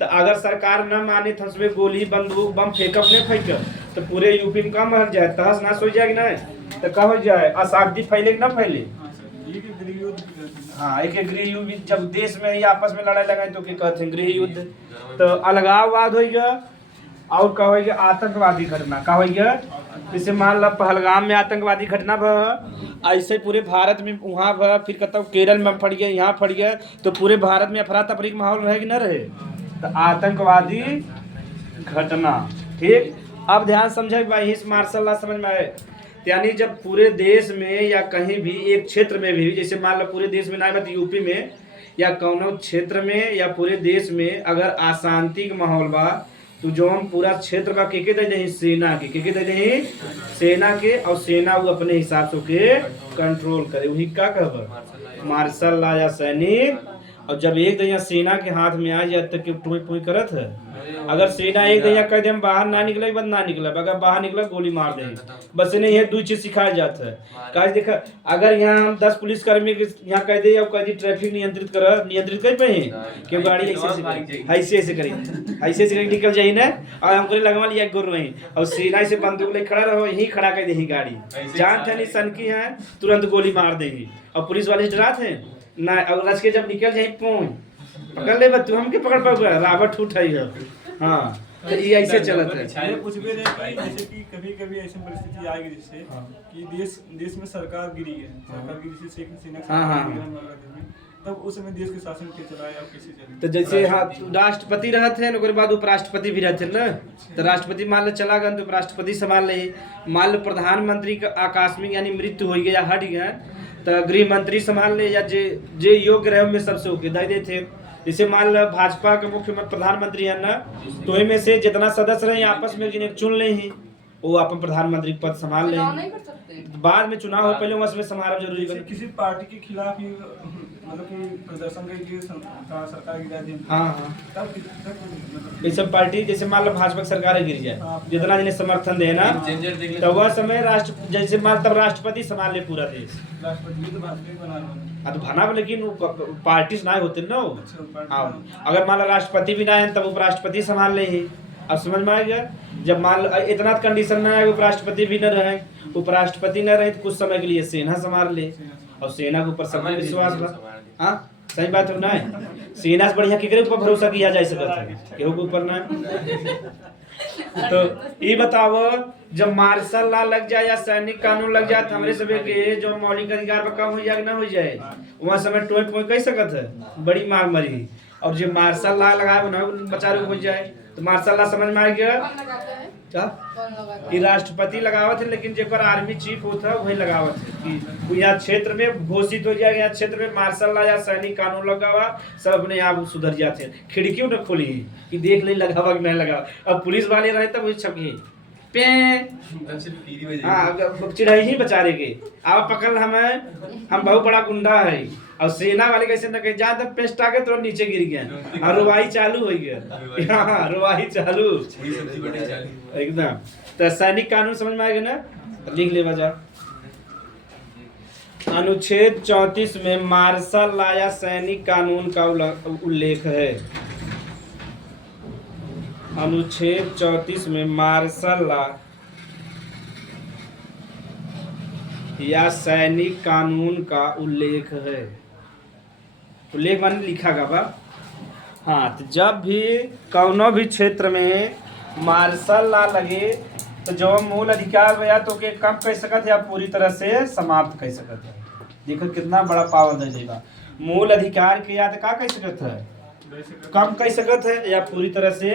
तो अगर सरकार न माने तो उसमें गोली बंदूक बम फेंक अपने फेंक तो पूरे यूपी में कम मर जाए, तहस नहस हो जाएगी ना, तो क्या हो जाए अशांति फैले कि ना फैले। हाँ एक गृह युद्ध जब देश में ही आपस में लड़ाई लगाए तो क्या कहते हैं गृह युद्ध। तो अलगाववाद हो गया और का हो गया आतंकवादी घटना। का हो गया जैसे मान लो पहलगाम में आतंकवादी घटना भ ऐसे पूरे भारत में वहाँ भ फिर कहता केरल में फट गया, यहाँ फट गया, तो पूरे भारत में अफरा तफरी का माहौल रहेगी न रहे, तो आतंकवादी घटना। ठीक, अब ध्यान समझे भाई, इस मार्शल लॉ समझ में आए, यानी जब पूरे देश में या कहीं भी एक क्षेत्र में भी, जैसे मान लो पूरे देश में ना मत यूपी में या कौनो क्षेत्र में या पूरे देश में अगर अशांति का माहौल बा तो जो हम पूरा क्षेत्र का के दे दें सेना के दे दें सेना के, और सेना वो अपने हिसाब से के कंट्रोल करे, वही का कहब मार्शल लॉ या सैनिक। और जब एक दया सेना के हाथ में आ जाए तो टोई टोई करत है, अगर सेना एक दया कह दे हम बाहर ना निकले बंद ना निकले, अगर बाहर निकले गोली मार दे, बस नहीं है दो चीज सिखाया जाता है। काज देखा अगर यहाँ हम 10 पुलिसकर्मी यहाँ कह दे कह दी ट्रैफिक नियंत्रित कर पे क्यों गाड़ी ऐसे करी ऐसे निकल जाही ना, और हमको लगवा लिया गुर रही और सेना से बंदूक ले खड़ा रहो, यही खड़ा कर दे गाड़ी, जान थे सन की है तुरंत गोली मार देगी, और पुलिस वाले डराते हैं ना, और रच के जब निकल जाए पकड़ ले तू हमके पकड़ पाऊंगा रावट उठाई है। हाँ तो ये ऐसे चलत है। कुछ भी नहीं, जैसे कि कभी ऐसी परिस्थिति आएगी जैसे कि देश में सरकार गिरी है, सरकार गिरी से शेख हसीना तब उस समय देश के शासन के चलाए और कैसे चले। तो जैसे हाँ राष्ट्रपति रहते हैं उसके बाद उपराष्ट्रपति भी रहते हैं ना, तो राष्ट्रपति मान लो चला गया तो उपराष्ट्रपति संभाल ले, मान लो प्रधानमंत्री का आकस्मिक यानी मृत्यु हो गया या हट गया तो गृह मंत्री संभाल ले, या जे योग्य रहे उनमें सबसे होके दे देते। जैसे मान लो भाजपा के मुख्यमंत्री प्रधानमंत्री है ना, तो इनमें से जितना सदस्य रहे आपस में जिन्हें चुन ले ही वो अपन प्रधानमंत्री पद संभाल ले, बाद में चुनाव हो पहले उसमें संभालना जरूरी है। किसी पार्टी के खिलाफ ही मतलब कि प्रदर्शन करके सरकार गिरा दी। हाँ तब ये सब पार्टी जैसे मान लो भाजपा की सरकार गिर जाए जितना जिन्हें समर्थन देना तो वह समय राष्ट्र जैसे मान तब राष्ट्रपति संभाल ले पूरा देश, राष्ट्रपति तो भाजपा बना तो बना लेकिन पार्टी ना होते ना। हाँ अगर मान लो राष्ट्रपति भी ना है तब उपराष्ट्रपति संभाल ले ही। अब समझ में आ गया, जब मान लो इतना कंडीशन ना है उपराष्ट्रपति भी न रहे, उपराष्ट्रपति न रहे तो कुछ समय के लिए सेना संभाल ले, और सेना के ऊपर सबको विश्वास बा। हाँ सही बात है ना, सेना से बढ़िया केकरे ऊपर भरोसा किया जा सकता है, केहू के ऊपर ना। तो ये बताओ जब मार्शल लॉ लग जाए या सैनिक कानून लग जाए तो हमारे सभी के जो मौलिक अधिकार पर कम हो जाए ना हो जाए, वहाँ समय टोई पोई कह सकत है बड़ी मार मरी, और जो मार्शल लॉ लगाए ना बचारे हो जाए। तो मार्शल लॉ समझ में आ गया क्या, ये राष्ट्रपति लगावत है, लेकिन जो आर्मी चीफ होता है वही लगावत है कि यहाँ क्षेत्र में घोषित हो जाएगा, यहाँ क्षेत्र में मार्शल लॉ या सैनिक कानून लगा हुआ सब अपने आप सुधर जाते हैं। खिड़कियों न खोली कि देख ले लगावा कि नहीं लगावा, अब पुलिस वाले रहे तब छपी पे हाँ चिढ़ाई ही बचारे के आप पकड़ हम बहुत बड़ा गुंडा है, और सेना वाले कैसे न कहे जहाँ तक पेस्ट आके तो नीचे गिर गया और रुवाई चालू हो गया। हाँ रुवाई चालू एकदम। तो सैनिक कानून समझ में आएगा ना, लिख ले बजा। अनुच्छेद 34 में मार्शल लॉ या सैनिक कानून का उल्लेख है। अनुच्छेद 34 में मार्शल लॉ या सैनिक कानून का उल्लेख है। उल्लेख माने लिखा गया बा। हाँ तो जब भी कौनो भी क्षेत्र में मार्शल लॉ लगे तो जो मूल अधिकार या तो के कम कह सकत है या पूरी तरह से समाप्त कह सकत है। देखो कितना बड़ा पावर दे देगा, मूल अधिकार के या तो का कह सकत है कम कह सकत है या पूरी तरह से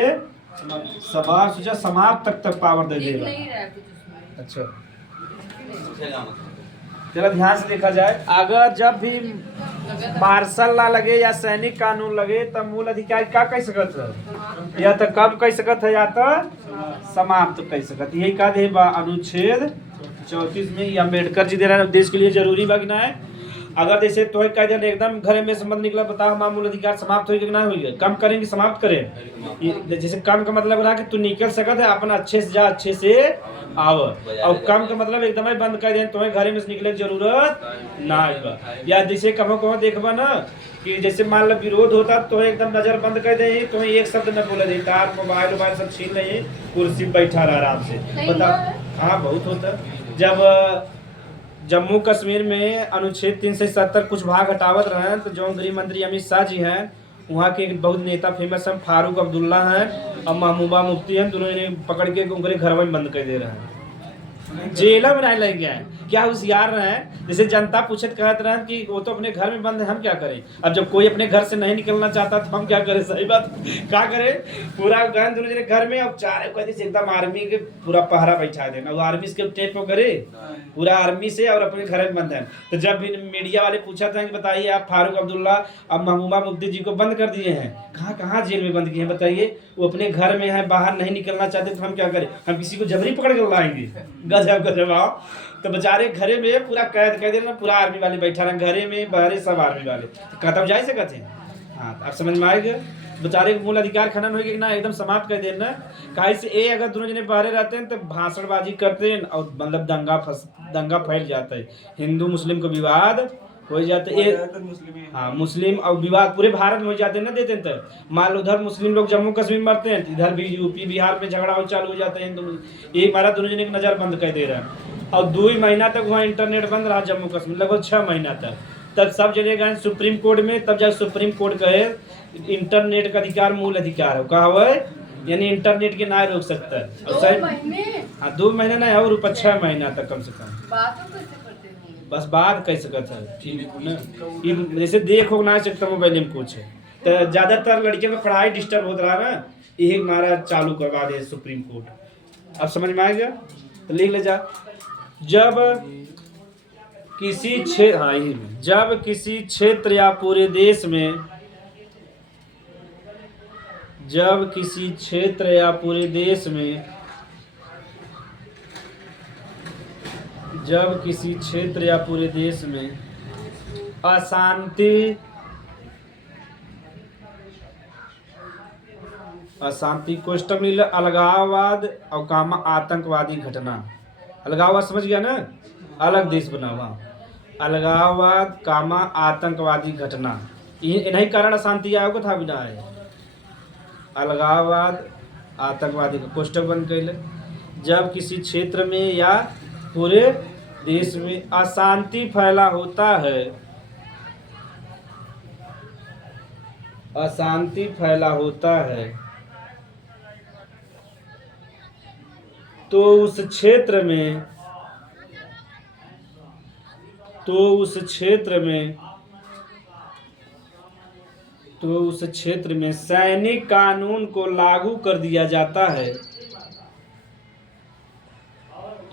समाप्त तक पावर दे देगा। अच्छा चलो ध्यान से देखा जाए, अगर जब भी मार्शल लॉ लगे या सैनिक कानून लगे तब मूल अधिकारी क्या कह सकत है, या तो कब कह सकत है या तो समाप्त कह सकत। यही कहा दे बा अनुच्छेद 34 में, ये अम्बेडकर जी दे रहे हैं देश के लिए जरूरी बा कि ना है। अगर जैसे तो कह दे एकदम घरे में संबंध निकला, बताओ हमारा मूल अधिकार समाप्त होगी कि ना होगी, कम करेंगे समाप्त करें। जैसे कम का मतलब रहा कि तू निकल सकत है अपना अच्छे से जा अच्छे से आव, और कम का मतलब एकदम ही बंद कर दे, तुम्हें घरे में से निकले की जरूरत ना आएगा। या जैसे कहो कहो देखबा ना कि जैसे मान लो विरोध होता तो एकदम नजर बंद कर दे, तुम्हें एक शब्द न बोले दे, तार मोबाइल वोबाइल सब छीन ले, कुर्सी बैठा रहा आराम से। बता हाँ बहुत होता। जब जम्मू कश्मीर में अनुच्छेद 370 कुछ भाग हटावत रहे तो जो गृह मंत्री अमित शाह जी हैं, वहाँ के एक बहुत नेता फेमस हैं फारूक अब्दुल्ला हैं और महबूबा मुफ्ती हैं, दोनों इन्हें पकड़ के उनके घर में बंद कर दे रहे हैं, जेल में नहीं लग गया है। क्या होशियार रहे हैं, जैसे जनता पूछत कहत रहे कि वो तो अपने घर में बंद है, हम क्या करें। अब जब कोई अपने घर से नहीं निकलना चाहता तो हम क्या करें, सही बात क्या करें। पूरा गन दोनों जने घर में, अब चार कहते एकदम आर्मी के पूरा पहरा बैठा देना, वो आर्मी के टेप करे पूरा आर्मी से, और अपने घर में बंद है। तो जब भी मीडिया वाले पूछा था कि बताइए आप फारूक अब्दुल्ला अब महबूबा मुफ्ती जी को बंद कर दिए हैं, कहाँ कहाँ जेल में बंद किए हैं बताइए, वो अपने घर में है बाहर नहीं निकलना चाहते तो हम क्या करें, हम किसी को जबरी पकड़ कर लाएंगे। गजब गजब आओ, तो बेचारे घरे में पूरा कैद कर देना, पूरा आर्मी वाले बैठा रहे घरे में, बाहर सब आर्मी वाले, खत्म जा सकते हैं। हाँ आप समझ में आएगा, बेचारे मूल अधिकार खनन होगी ना, एकदम समाप्त कर देना। काहे से ए अगर दोनों जने बाहर रहते हैं तो भाषणबाजी करते हैं और मतलब दंगा फैल जाता है, हिंदू मुस्लिम को विवाद हो जाता है। हाँ मुस्लिम और विवाद पूरे भारत में हो जाते हैं ना, देते हैं तो मान लो उधर मुस्लिम लोग जम्मू कश्मीर में मरते हैं, इधर भी यूपी बिहार में झगड़ा हो चालू हो जाते हैं। एक बार दोनों जने की नज़र बंद कर दे रहा है, और 2 महीना तक वहाँ इंटरनेट बंद रहा जम्मू कश्मीर, लगभग 6 महीना तक सब जगह गए सुप्रीम कोर्ट में, तब जाकर सुप्रीम कोर्ट कहे इंटरनेट का अधिकार मूल अधिकार है, कहा हुआ है यानी इंटरनेट के ना रोक सकता है। 2 महीने हाँ 2 महीना ना और ऊपर 6 महीना तक कम से कम बातों कैसे करते होंगे, बस बात कह सकता है ठीक ना। जैसे देखो ना सकता मोबाइल में कुछ है, तो ज्यादातर लड़कियों का पढ़ाई डिस्टर्ब होता रहा ना, एक नारा चालू करवा दे सुप्रीम कोर्ट। अब समझ में आएगा तो लिख ले जा। जब किसी क्षेत्र, हाँ यही में, जब किसी क्षेत्र या पूरे देश में, जब किसी क्षेत्र या पूरे देश में, जब किसी क्षेत्र या पूरे देश में अशांति क्वेश्चन मिल अलगाववाद और कामा आतंकवादी घटना, अलगाववाद समझ गया ना, अलग देश बनावा, अलगाववाद कामा आतंकवादी घटना, इन्हीं कारण अशांति आयोग था बिना है। अलगाववाद आतंकवादी का क्वेश्चन बन कैले, जब किसी क्षेत्र में या पूरे देश में अशांति फैला होता है, अशांति फैला होता है तो उस क्षेत्र में, तो उस क्षेत्र में सैनिक कानून को लागू कर दिया जाता है,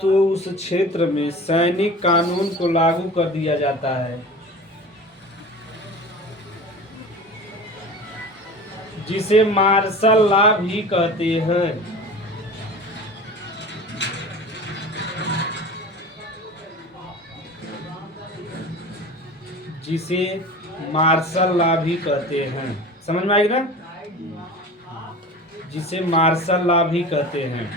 तो उस क्षेत्र में सैनिक कानून को लागू कर दिया जाता है, जिसे मार्शल लॉ भी कहते हैं। जिसे मार्शल लॉ भी कहते हैं, समझ में आएगी ना, जिसे मार्शल लॉ भी कहते हैं।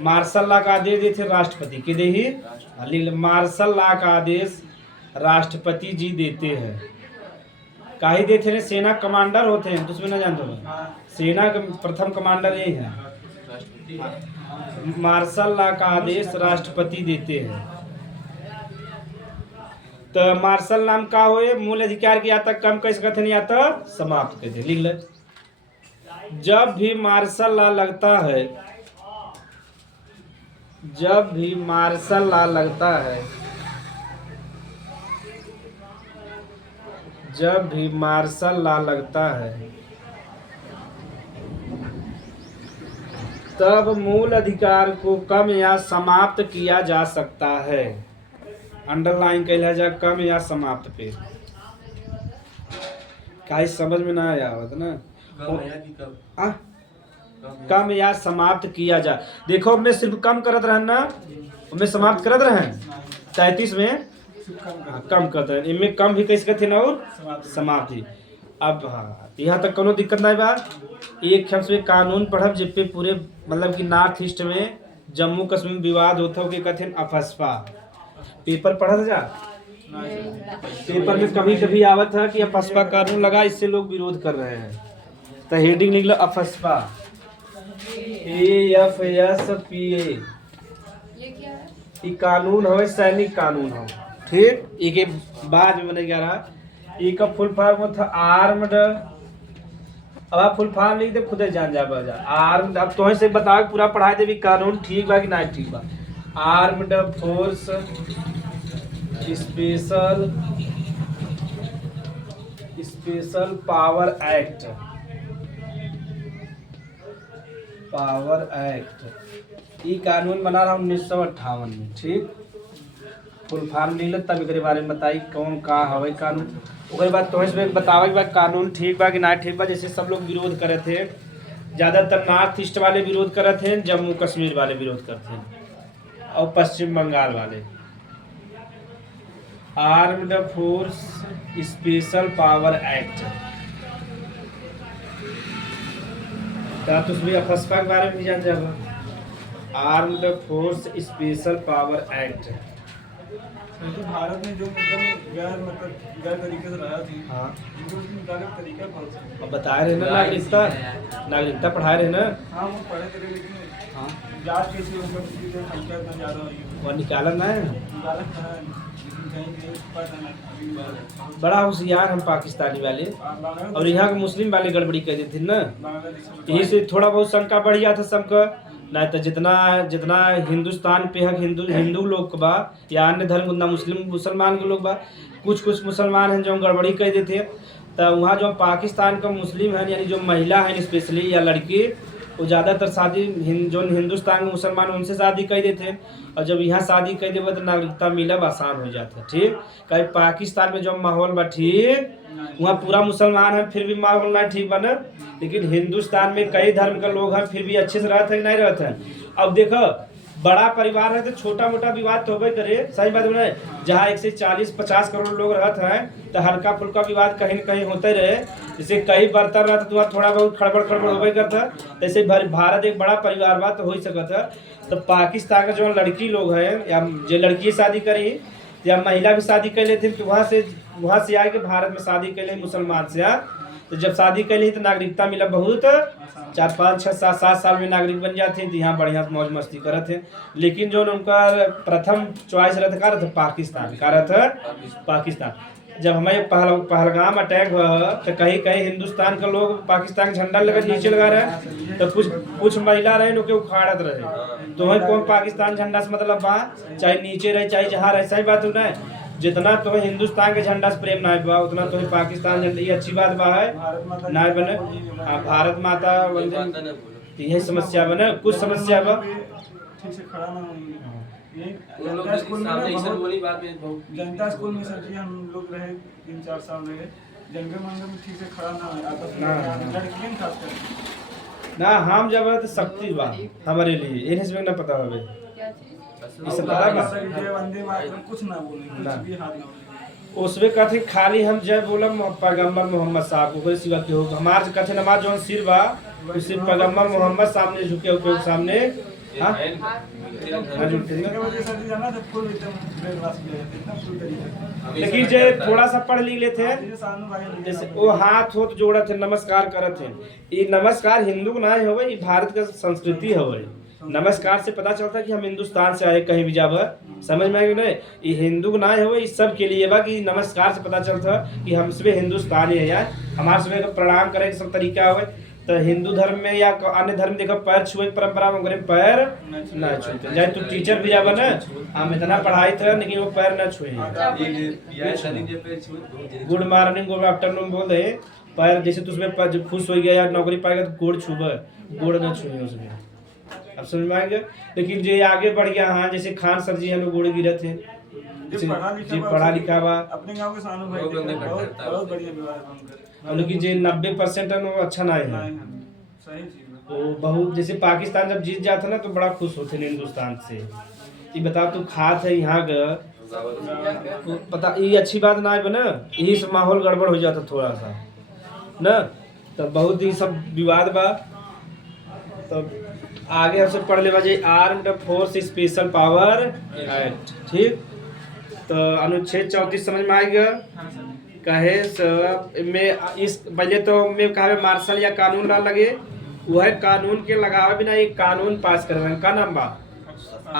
मार्शल लॉ का आदेश देते राष्ट्रपति के दे ही, मार्शल लॉ का आदेश राष्ट्रपति जी देते हैं। काहे देते हैं, सेना कमांडर होते हैं, तो उसमें ना जानते हो, सेना का प्रथम कमांडर यही है। मार्शल लॉ का आदेश राष्ट्रपति देते हैं। तो मार्शल नाम का होए, मूल अधिकार के या तक कम कर सकते हैं या तो समाप्त कर दे, लिख ले। जब भी मार्शल लॉ लगता है, जब भी मार्शल लॉ लगता है, जब भी मार्शल लॉ लगता है तब मूल अधिकार को कम या समाप्त किया जा सकता है। अंडरलाइन कहला जा कम या समाप्त पे। काहे समझ में ना आया होता ना कब आया कि कब आ? कब कम या समाप्त किया जा। देखो मैं सिर्फ कम करत रहन ना, मैं समाप्त करत रहन 33 में कम करते हैं, इनमें कम भी कैसे कहते ना और समाप्ति। अब हाँ यहाँ तक कोनो दिक्कत नहीं बा। एक शब्द में कानून पढ़ब जिस पे पूरे मतलब कि नॉर्थ ईस्ट में जम्मू कश्मीर में विवाद होता हो कि कहते अफस्पा। पेपर पढ़ा जा, पेपर में कभी कभी आवत है कि अफस्पा कानून लगा इससे लोग विरोध कर रहे हैं, तो हेडिंग निकला अफस्पा AFSPA। ये क्या है? ये कानून हो सैनिक कानून हो, ठीक। एक बाद में मैंने क्या रहा एक का फुल फॉर्म था आर्म्ड। अब आप फुल फॉर्म लिख दे खुद जान जा बजा आर्म्ड। अब तो से बताओ पूरा पढ़ा दे भी कानून ठीक बा कि नहीं ठीक बा। Armed force special power act, power act ये कानून बना रहा 1958 में, ठीक। फुल फॉर्म ले तब एक बारे में बताई कौन का हवे कानून। ओकर बाद तो इसमें बतावे कि कानून ठीक बा कि ना ठीक बा। जैसे सब लोग विरोध करे थे, ज़्यादातर नॉर्थ ईस्ट वाले विरोध करे थे, जम्मू कश्मीर वाले विरोध करते हैं और पश्चिम बंगाल वाले। Armed force special power act क्या तो उसमें अफस्पा के बारे में भी जान जाएगा। Armed force special power act तो भारत में जो एकदम गैर तरीके से रहा थी, हाँ इनको उसके मुताबिक तरीका बहुत अब बताए रहे ना नागरिकता पढ़ाए रहे ना। हाँ वो पढ़े थे लेकिन हाँ जांच कैसे मतलब किसी संख्या इतना ज़्यादा हुई और निकाला ना है। गलत था, लेकिन कहीं कहीं पता नहीं। बड़ा होशियार हम पाकिस्तानी वाले और यहाँ के मुस्लिम वाले गड़बड़ी कर देते थे ना, यही से थोड़ा बहुत शंका बढ़ गया था सबका। ना तो जितना जितना हिंदुस्तान पे है हिंदू लोग बा या अन्य धर्म उतना मुसलमान के लोग बा। कुछ मुसलमान हैं जो गड़बड़ी कर देते हैं, तो वहाँ जो पाकिस्तान का मुस्लिम है यानी जो महिला है स्पेशली या लड़की, वो ज़्यादातर शादी जो हिंदुस्तान के मुसलमान उनसे शादी कर देते हैं। और जब यहाँ शादी कर देवे तो नागरिकता मिलब आसान हो जाता है, ठीक। कहीं पाकिस्तान में जो माहौल बा ठीक, वहाँ पूरा मुसलमान है फिर भी माहौल ना ठीक बने। लेकिन हिंदुस्तान में कई धर्म के लोग हैं फिर भी अच्छे से रहते हैं कि नहीं रहते हैं। अब देखो बड़ा परिवार है तो छोटा मोटा विवाद तो होबे करे, सही बात बोले। जहाँ 140-50 करोड़ लोग रहते हैं तो हल्का फुल्का विवाद कहीं न कहीं होते रहे। जैसे कई बर्तन रहता तो वहाँ थोड़ा बहुत खड़बड़ होबे करता। जैसे भारत एक बड़ा परिवार बा तो हो ही सकता है। तो पाकिस्तान के जो लड़की लोग हैं या जो लड़की शादी करी या महिला भी शादी कर लेते हैं, तो वहाँ से आके भारत में शादी कर ले मुसलमान से। तो जब शादी कर ली तो नागरिकता मिला बहुत 4, 5, 6, 7 साल में नागरिक बन जाते हैं। तो यहाँ बढ़िया मौज मस्ती करते हैं। लेकिन जो उनका प्रथम चॉइस रहता का रहता पाकिस्तान का रहता पाकिस्तान। जब हमें पहलगाम अटैक हुआ तो कहीं हिंदुस्तान के लोग पाकिस्तान का झंडा लगा नीचे लगा रहे, तो कुछ महिला रहे उनके उखाड़त रहे। तो वही कौन पाकिस्तान झंडा से मतलब बा, चाहे नीचे रहे चाहे जहाँ रहे, सही बात है। जितना तो हिंदुस्तान के झंडा से प्रेम नहीं बा उतना तो पाकिस्तान झंडा, ये अच्छी बात बा है नहीं बने। भारत माता वंदे, यही समस्या बने, कुछ समस्या बा ठीक से खड़ा ना जनता स्कूल में सर जी हम लोग रहे 3-4 साल रहे, जंगल मंगल में ठीक से खड़ा ना है आपस लड़कियां खास कर ना। हम जब तो शक्ति बा हमारे लिए इन्हें से ना पता हवे क्या चीज? इसे पता बा वंदे मातरम कुछ ना बोले, कुछ भी हाथ ना बोले। उसमें कथे खाली हम जय बोलम पैगंबर मोहम्मद साहब को सिवा के हो। हमार कथे नमाज जो सिर बा सिर्फ पैगंबर मोहम्मद सामने झुके हुए सामने। हाँ लेकिन जो थोड़ा सा पढ़ ली लेते हैं, जैसे वो हाथ होत जोड़त है नमस्कार करत है। ये नमस्कार हिंदू ना हो, ये भारत का संस्कृति है। नमस्कार से पता चलता है कि हम हिंदुस्तान से आए कहीं भी जाब, समझ में आएगी नहीं। ये हिंदू ना हो, इस सब के लिए बा कि नमस्कार से पता चलता है कि हम सब हिंदुस्तानी है यार। हमारे सब प्रणाम करे के सब तरीका हो। तो हिंदू धर्म में या अन्य धर्म देखो पैर छुए परंपरा में पैर न छूते। चाहे तू टीचर भी जाबा ना, हम इतना पढ़ाई था लेकिन वो पैर न छुए। गुड मॉर्निंग गुड आफ्टरनून बोल दे, पैर जैसे तुझमें खुश हो गया या नौकरी पाएगा तो गोड़ छुबे, गोड़ न छुए उसमें। अब समझ में आ गया। लेकिन जो आगे बढ़ गया, हाँ जैसे खान सर जी हम लोग गोड़े गिरत थे, जो पढ़ा लिखा बा, अपने गांव के सानू भाई बहुत बढ़िया व्यवहार काम करे। और लेकिन जो 90% है वो अच्छा ना है। सही चीज है। वो बहुत, जैसे पाकिस्तान जब जीत जाता ना तो बड़ा खुश होते हैं हिंदुस्तान से। ये बता तू खात है यहाँ का, तो पता ये अच्छी बात ना है बना, यही से माहौल गड़बड़ हो जाता थोड़ा सा ना, तो बहुत ही सब विवाद बा। तो आगे हमसे पढ़ ले बजे armed force special power act, ठीक। तो अनुच्छेद 34 समझ में आ गया। कहे सब में इस पहले तो में कहा मार्शल या कानून ना लगे, वह कानून के लगावे बिना एक कानून पास करवाने का नाम बा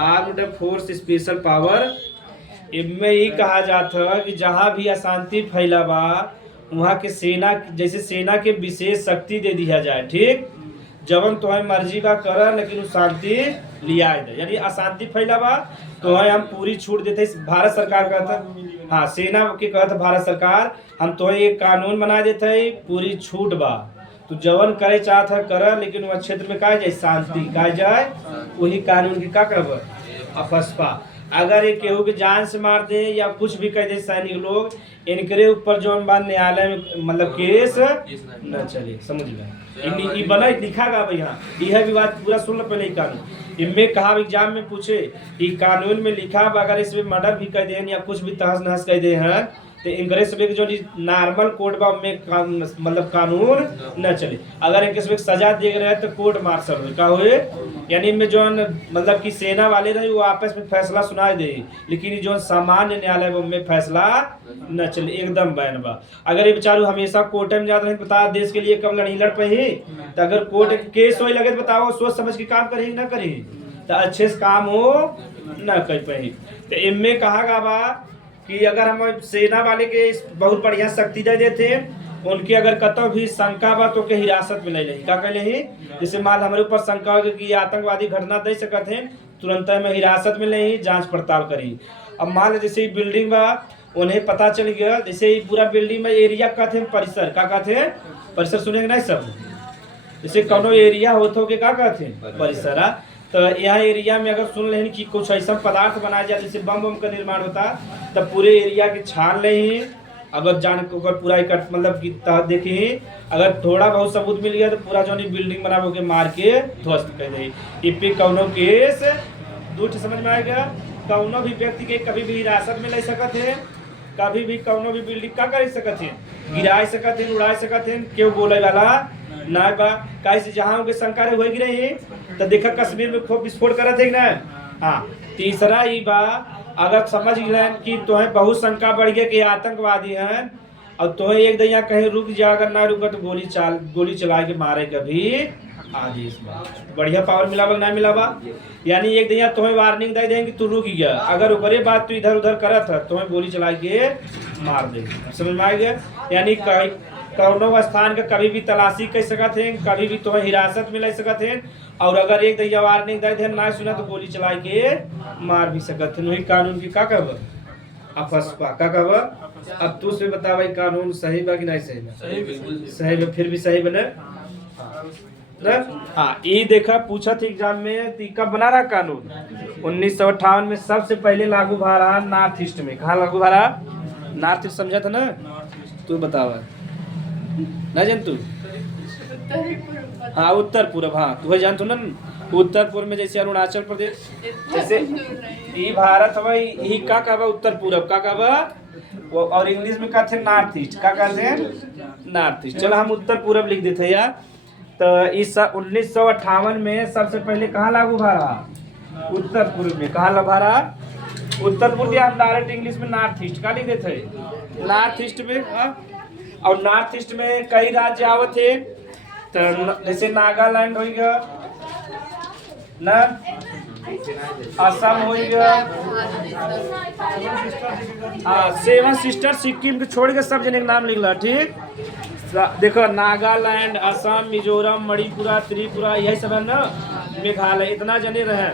आर्म्ड फोर्स स्पेशल पावर। इनमें ये कहा जाता है कि जहाँ भी अशांति फैला बा वहाँ के सेना, जैसे सेना के विशेष शक्ति दे दिया जाए, ठीक। जवन तुम्हें मर्जी बा कर, लेकिन वो शांति लिया दे, यानी अशांति फैला बा तो हम पूरी छूट देते। भारत सरकार कहता, हाँ सेना के कहता भारत सरकार, हम तो एक कानून बना देते, पूरी छूट बा, तो जवन करे चाहत है कर, लेकिन वह क्षेत्र में कहा जाए शांति कहा जाए, वही कानून की का कहब अपस्पा। अगर ये केहू के जान से मार दे या कुछ भी कह दे सैनिक लोग, इनके ऊपर जो न्यायालय में मतलब केस न चले, समझ लें। बना लिखा गा भाई, यहाँ यह विवाद पूरा सुन लो पहले। कानून इनमें कहा एग्जाम में पूछे कि कानून में लिखा, अगर इसमें मर्डर भी कह दे या कुछ भी तहस नहस कह दे हैं तो इंग्रेज सब जो नॉर्मल कोर्ट बा में मतलब कानून न चले। अगर एक सजा दे रहे तो कोर्ट मार्शल हो का हुए, यानी इनमें जो मतलब कि सेना वाले रहे वो आपस में फैसला सुना दे, लेकिन जो सामान्य न्यायालय में फैसला न चले, एकदम बैन बा। अगर ये बेचारू हमेशा कोर्ट में जाते हैं, बता देश के लिए कब लड़ पे ही, तो अगर कोर्ट केस हो लगे तो बताओ सोच समझ के काम करे ना करे, तो अच्छे से काम हो न कर पाही। तो इनमें कहा गा बा कि अगर हम सेना वाले के बहुत बढ़िया शक्ति दे देते, उनके अगर कतौ भी शंका बा तो के हिरासत में ले लें, क्या कह ले, जैसे मान हमारे ऊपर शंका हो कि आतंकवादी घटना दे सकते हैं, तुरंत में हिरासत में ले जांच पड़ताल करी। अब मान लो जैसे बिल्डिंग बा, उन्हें पता चल गया, जैसे पूरा बिल्डिंग में एरिया कहते हैं परिसर, क्या कहते हैं परिसर, सुनेंगे ना सब, जैसे कौनो एरिया होते हो के क्या कहते हैं परिसर। तो यह एरिया में अगर सुन लें कि कुछ ऐसा पदार्थ बनाया जाए जैसे बम का निर्माण होता, तब पूरे एरिया के छान लें, अगर जान अगर पूरा इकट्ठ मतलब कि देखें, अगर थोड़ा बहुत सबूत मिल गया तो पूरा जो बिल्डिंग बना के मार के ध्वस्त कर दे। इस कौनो केस दूठ समझ में आएगा। कौनो भी व्यक्ति के कभी भी हिरासत में ले सकते हैं, कभी भी कौनो भी बिल्डिंग का कर सकते हैं, गिरा सकते हैं, उड़ा सकते हैं, क्यों बोले वाला ना बा। कैसे जहाँ उनके शंका हो गिरे तो देखा कश्मीर में खूब विस्फोट करत है ना। हाँ, तीसरा ही बा, अगर समझ लें कि तुम्हें बहुत शंका बढ़ गया कि आतंकवादी हैं और तुम्हें एक दैया कहीं रुक जा, अगर ना रुका तो गोली चला के मारे कभी आदेश बा। बढ़िया पावर मिलावा ना मिलावा, यानी एक दैया तुम्हें वार्निंग दे देंगे तू रुक गया, अगर ऊपरे बात तू इधर उधर करत है तुम्हें गोली चला के मार देंगे, समझ में आ गया। यानी कौनो स्थान का कभी भी तलाशी कर सकते हैं, कभी भी तुम्हें हिरासत में ले सकते हैं, और अगर एक दैया वार्निंग दे दे ना सुना तो गोली चला के मार भी सकते हैं। वही कानून की का कहब अपस्पा का कहब। अब तू से बता भाई कानून सही बा कि नहीं सही बा? सही, बिल्कुल सही बा, फिर भी सही बने ना। हाँ, ये देखा पूछा था एग्जाम में तो कब बना रहा कानून 1958 में सबसे पहले लागू भा रहा नॉर्थ ईस्ट में। कहाँ लागू भा रहा? नॉर्थ ईस्ट, समझा था ना तू बतावा ना जान तू? हाँ उत्तर पूर्व, हाँ तू जान तू ना उत्तर पूर्व में, जैसे अरुणाचल प्रदेश, जैसे ये भारत हवा यही का कहबा उत्तर पूर्व का कहबा, और इंग्लिश में कहते हैं नॉर्थ ईस्ट, का कहते हैं नॉर्थ ईस्ट। चलो हम उत्तर पूर्व लिख देते हैं यार। तो इस 1958 में सबसे पहले कहाँ लागू भा रहा? उत्तर पूर्व में। कहाँ लगा रहा? उत्तर पूर्व, हम डायरेक्ट इंग्लिश में नॉर्थ ईस्ट का लिख देते हैं, नॉर्थ ईस्ट में। और नॉर्थ ईस्ट में कई राज्य आवत थे, तो जैसे नागालैंड हो गया ना, असम हो गया, सेवन सिस्टर सिक्किम के छोड़ के सब जने के नाम लिख ला, ठीक। देखो नागालैंड, असम, मिजोरम, मणिपुरा, त्रिपुरा, यही सब है ना, मेघालय, इतना जने रहे।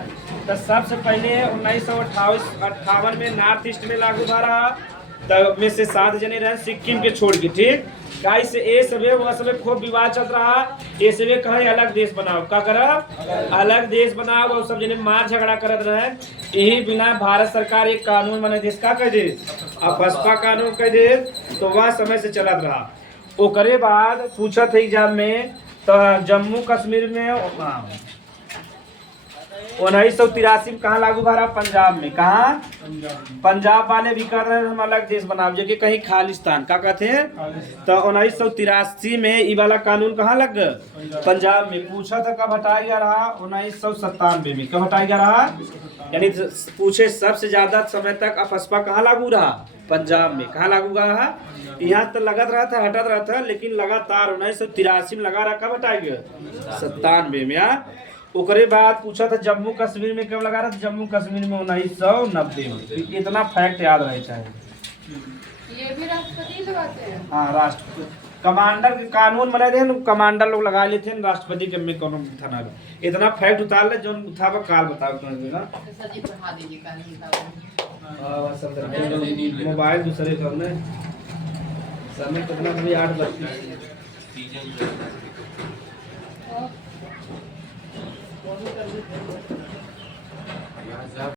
तो सबसे पहले 1958 में नॉर्थ ईस्ट में लागू भा रहा, तब में से 7 जने रहे सिक्किम के छोड़ के, ठीक। गाइस ए सबे वह सबे खूब विवाद चल रहा। ए सबे कहे अलग देश बनाओ, का करब अलग देश बनाओ, और सब जने मार झगड़ा करत रहे। यही बिना भारत सरकार एक कानून बने देश का कह दे, अपस्पा कानून कह दे, तो वह समय से चलत रहा। ओकरे बाद पूछत है एग्जाम में तो जम्मू कश्मीर में 1983 में कहाँ लागू भरा, पंजाब में। कहाँ? पंजाब वाले भी कर रहे हैं हम अलग देश बनाओ, जो कि कहीं खालिस्तान का कहते हैं। तो 1983 में ये वाला कानून कहाँ लग गया, पंजाब में। पूछा था कब हटाया गया रहा, 1997 में। कब हटाया गया रहा, यानी पूछे सबसे ज्यादा समय तक अपस्पा कहाँ लागू रहा, पंजाब में। कहाँ लागू रहा, यहाँ तो लगत रहा था, हटत रहा था, लेकिन लगातार 1983 में लगा रहा। कब हटाया गया, 97 में। ओकरे बाद पूछा था जम्मू कश्मीर में कब लगा रहा था, जम्मू कश्मीर में 1990 में। इतना फैक्ट याद रहे चाहिए। ये भी राष्ट्रपति लगाते हैं। हाँ, राष्ट्र कमांडर के कानून बना दे, कमांडर लोग लगा लेते हैं, राष्ट्रपति के में कोनो था ना। इतना फैक्ट उतार ले जो था काल बताओ तुम्हें ना। सर जी पढ़ा दीजिए काल किताब। मोबाइल दूसरे करने समय कितना भी 8:32। यहाँ